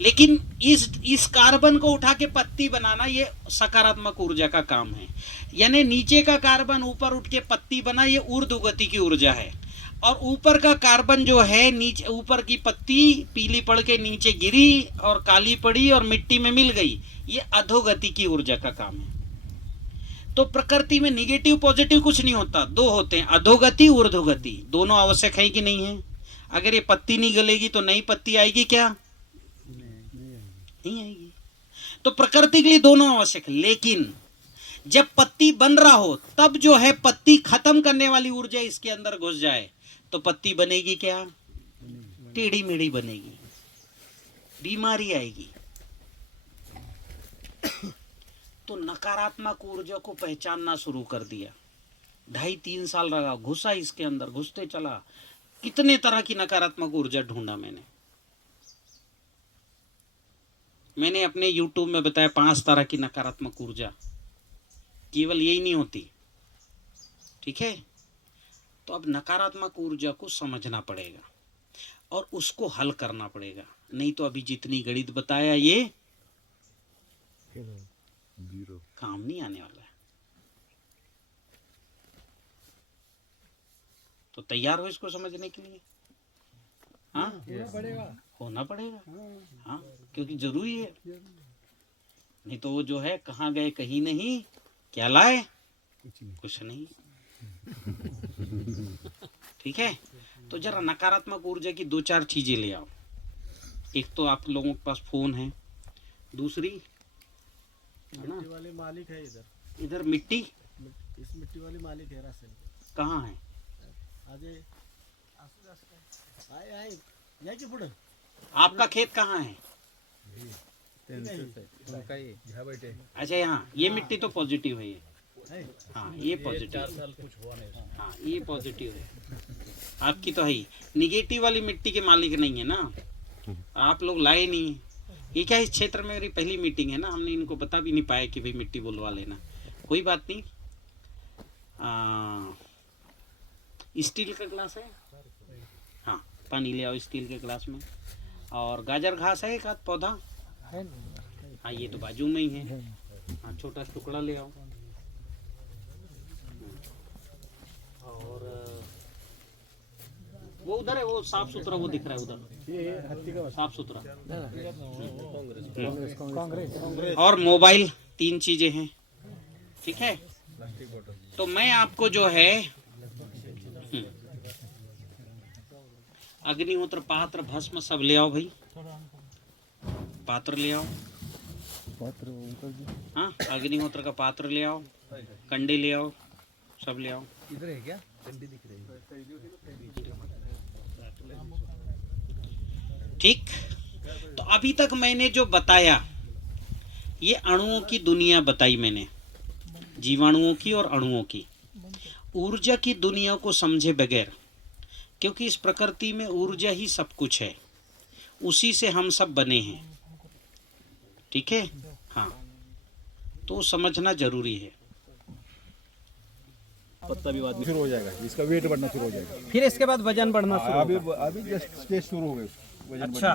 लेकिन इस कार्बन को उठा के पत्ती बनाना, ये सकारात्मक ऊर्जा का काम है। यानी नीचे का कार्बन ऊपर उठ के पत्ती बना, ये ऊर्ध्वगति की ऊर्जा है। और ऊपर का कार्बन जो है, नीचे ऊपर की पत्ती पीली पड़ के नीचे गिरी और काली पड़ी और मिट्टी में मिल गई, ये अधोगति की ऊर्जा का काम है। तो प्रकृति में निगेटिव पॉजिटिव कुछ नहीं होता, दो होते हैं, अधोगति ऊर्ध्वगति। दोनों आवश्यक है कि नहीं है? अगर ये पत्ती नहीं गलेगी तो नई पत्ती आएगी क्या? नहीं आएगी। तो प्रकृति के लिए दोनों आवश्यक है। लेकिन जब पत्ती बन रहा हो, तब जो है पत्ती खत्म करने वाली ऊर्जा इसके अंदर घुस जाए तो पत्ती बनेगी क्या? टेढ़ी मेढ़ी बनेगी, बीमारी आएगी। तो नकारात्मक ऊर्जा को पहचानना शुरू कर दिया। 2.5-3 साल लगा, घुसा इसके अंदर, घुसते चला। कितने तरह की नकारात्मक ऊर्जा ढूंढा मैंने अपने YouTube में बताया 5 तरह की नकारात्मक ऊर्जा। केवल यही नहीं होती, ठीक है? तो अब नकारात्मक ऊर्जा को समझना पड़ेगा और उसको हल करना पड़ेगा, नहीं तो अभी जितनी गणित बताया ये काम नहीं आने वाला है। तो तैयार हो इसको समझने के लिए? हाँ, होना पड़ेगा। हाँ, क्योंकि जरूरी है, नहीं तो वो जो है कहाँ गए कहीं नहीं, क्या लाए कुछ नहीं। ठीक है, तो जरा नकारात्मक ऊर्जा की 2-4 चीजें ले आओ। एक तो आप लोगों के पास फोन है, दूसरी मिट्टी वाले मालिक है इधर मिट्टी, इस मिट्टी वाले मालिक है रास्ते में। कहाँ है? आए के पुढे आपका खेत कहाँ है? अच्छा, यहाँ ये मिट्टी तो पॉजिटिव है ये। हाँ, ये पॉजिटिव। 4 साल कुछ हुआ नहीं। हाँ, ये पॉजिटिव है। आपकी तो है ही। निगेटिव वाली मिट्टी के मालिक नहीं है ना, आप लोग लाए नहीं। ये क्या, इस क्षेत्र में मेरी पहली मीटिंग है ना, हमने इनको बता भी नहीं पाया कि भाई मिट्टी बुलवा लेना। कोई बात नहीं। स्टील का ग्लास है? हाँ, पानी ले आओ स्टील के ग्लास में। और गाजर घास है एक आध पौधा? हाँ, ये तो बाजू में ही है। हाँ, छोटा टुकड़ा ले आओ। और वो उधर है, वो साफ सुथरा वो दिख रहा है उधर, साफ सुथरा। और मोबाइल, 3 चीजें हैं, ठीक है। तो मैं आपको जो है अग्निहोत्र, पात्र, भस्म सब ले आओ भाई, पात्र ले आओ। हाँ, अग्निहोत्र का पात्र ले आओ, कंडे ले आओ, सब ले आओ। इधर है क्या? कंडी दिख रही है। ठीक। तो अभी तक मैंने जो बताया, ये अणुओं की दुनिया बताई मैंने, जीवाणुओं की और अणुओं की। ऊर्जा की दुनिया को समझे बगैर, क्योंकि इस प्रकृति में ऊर्जा ही सब कुछ है, उसी से हम सब बने हैं, ठीक है। हाँ, तो समझना जरूरी है। पत्ता भी बाद में शुरू हो जाएगा, इसका वेट बढ़ना शुरू हो जाएगा। फिर इसके बाद वजन बढ़ना शुरू अभी जस्ट स्टेज शुरू हो गए। अच्छा।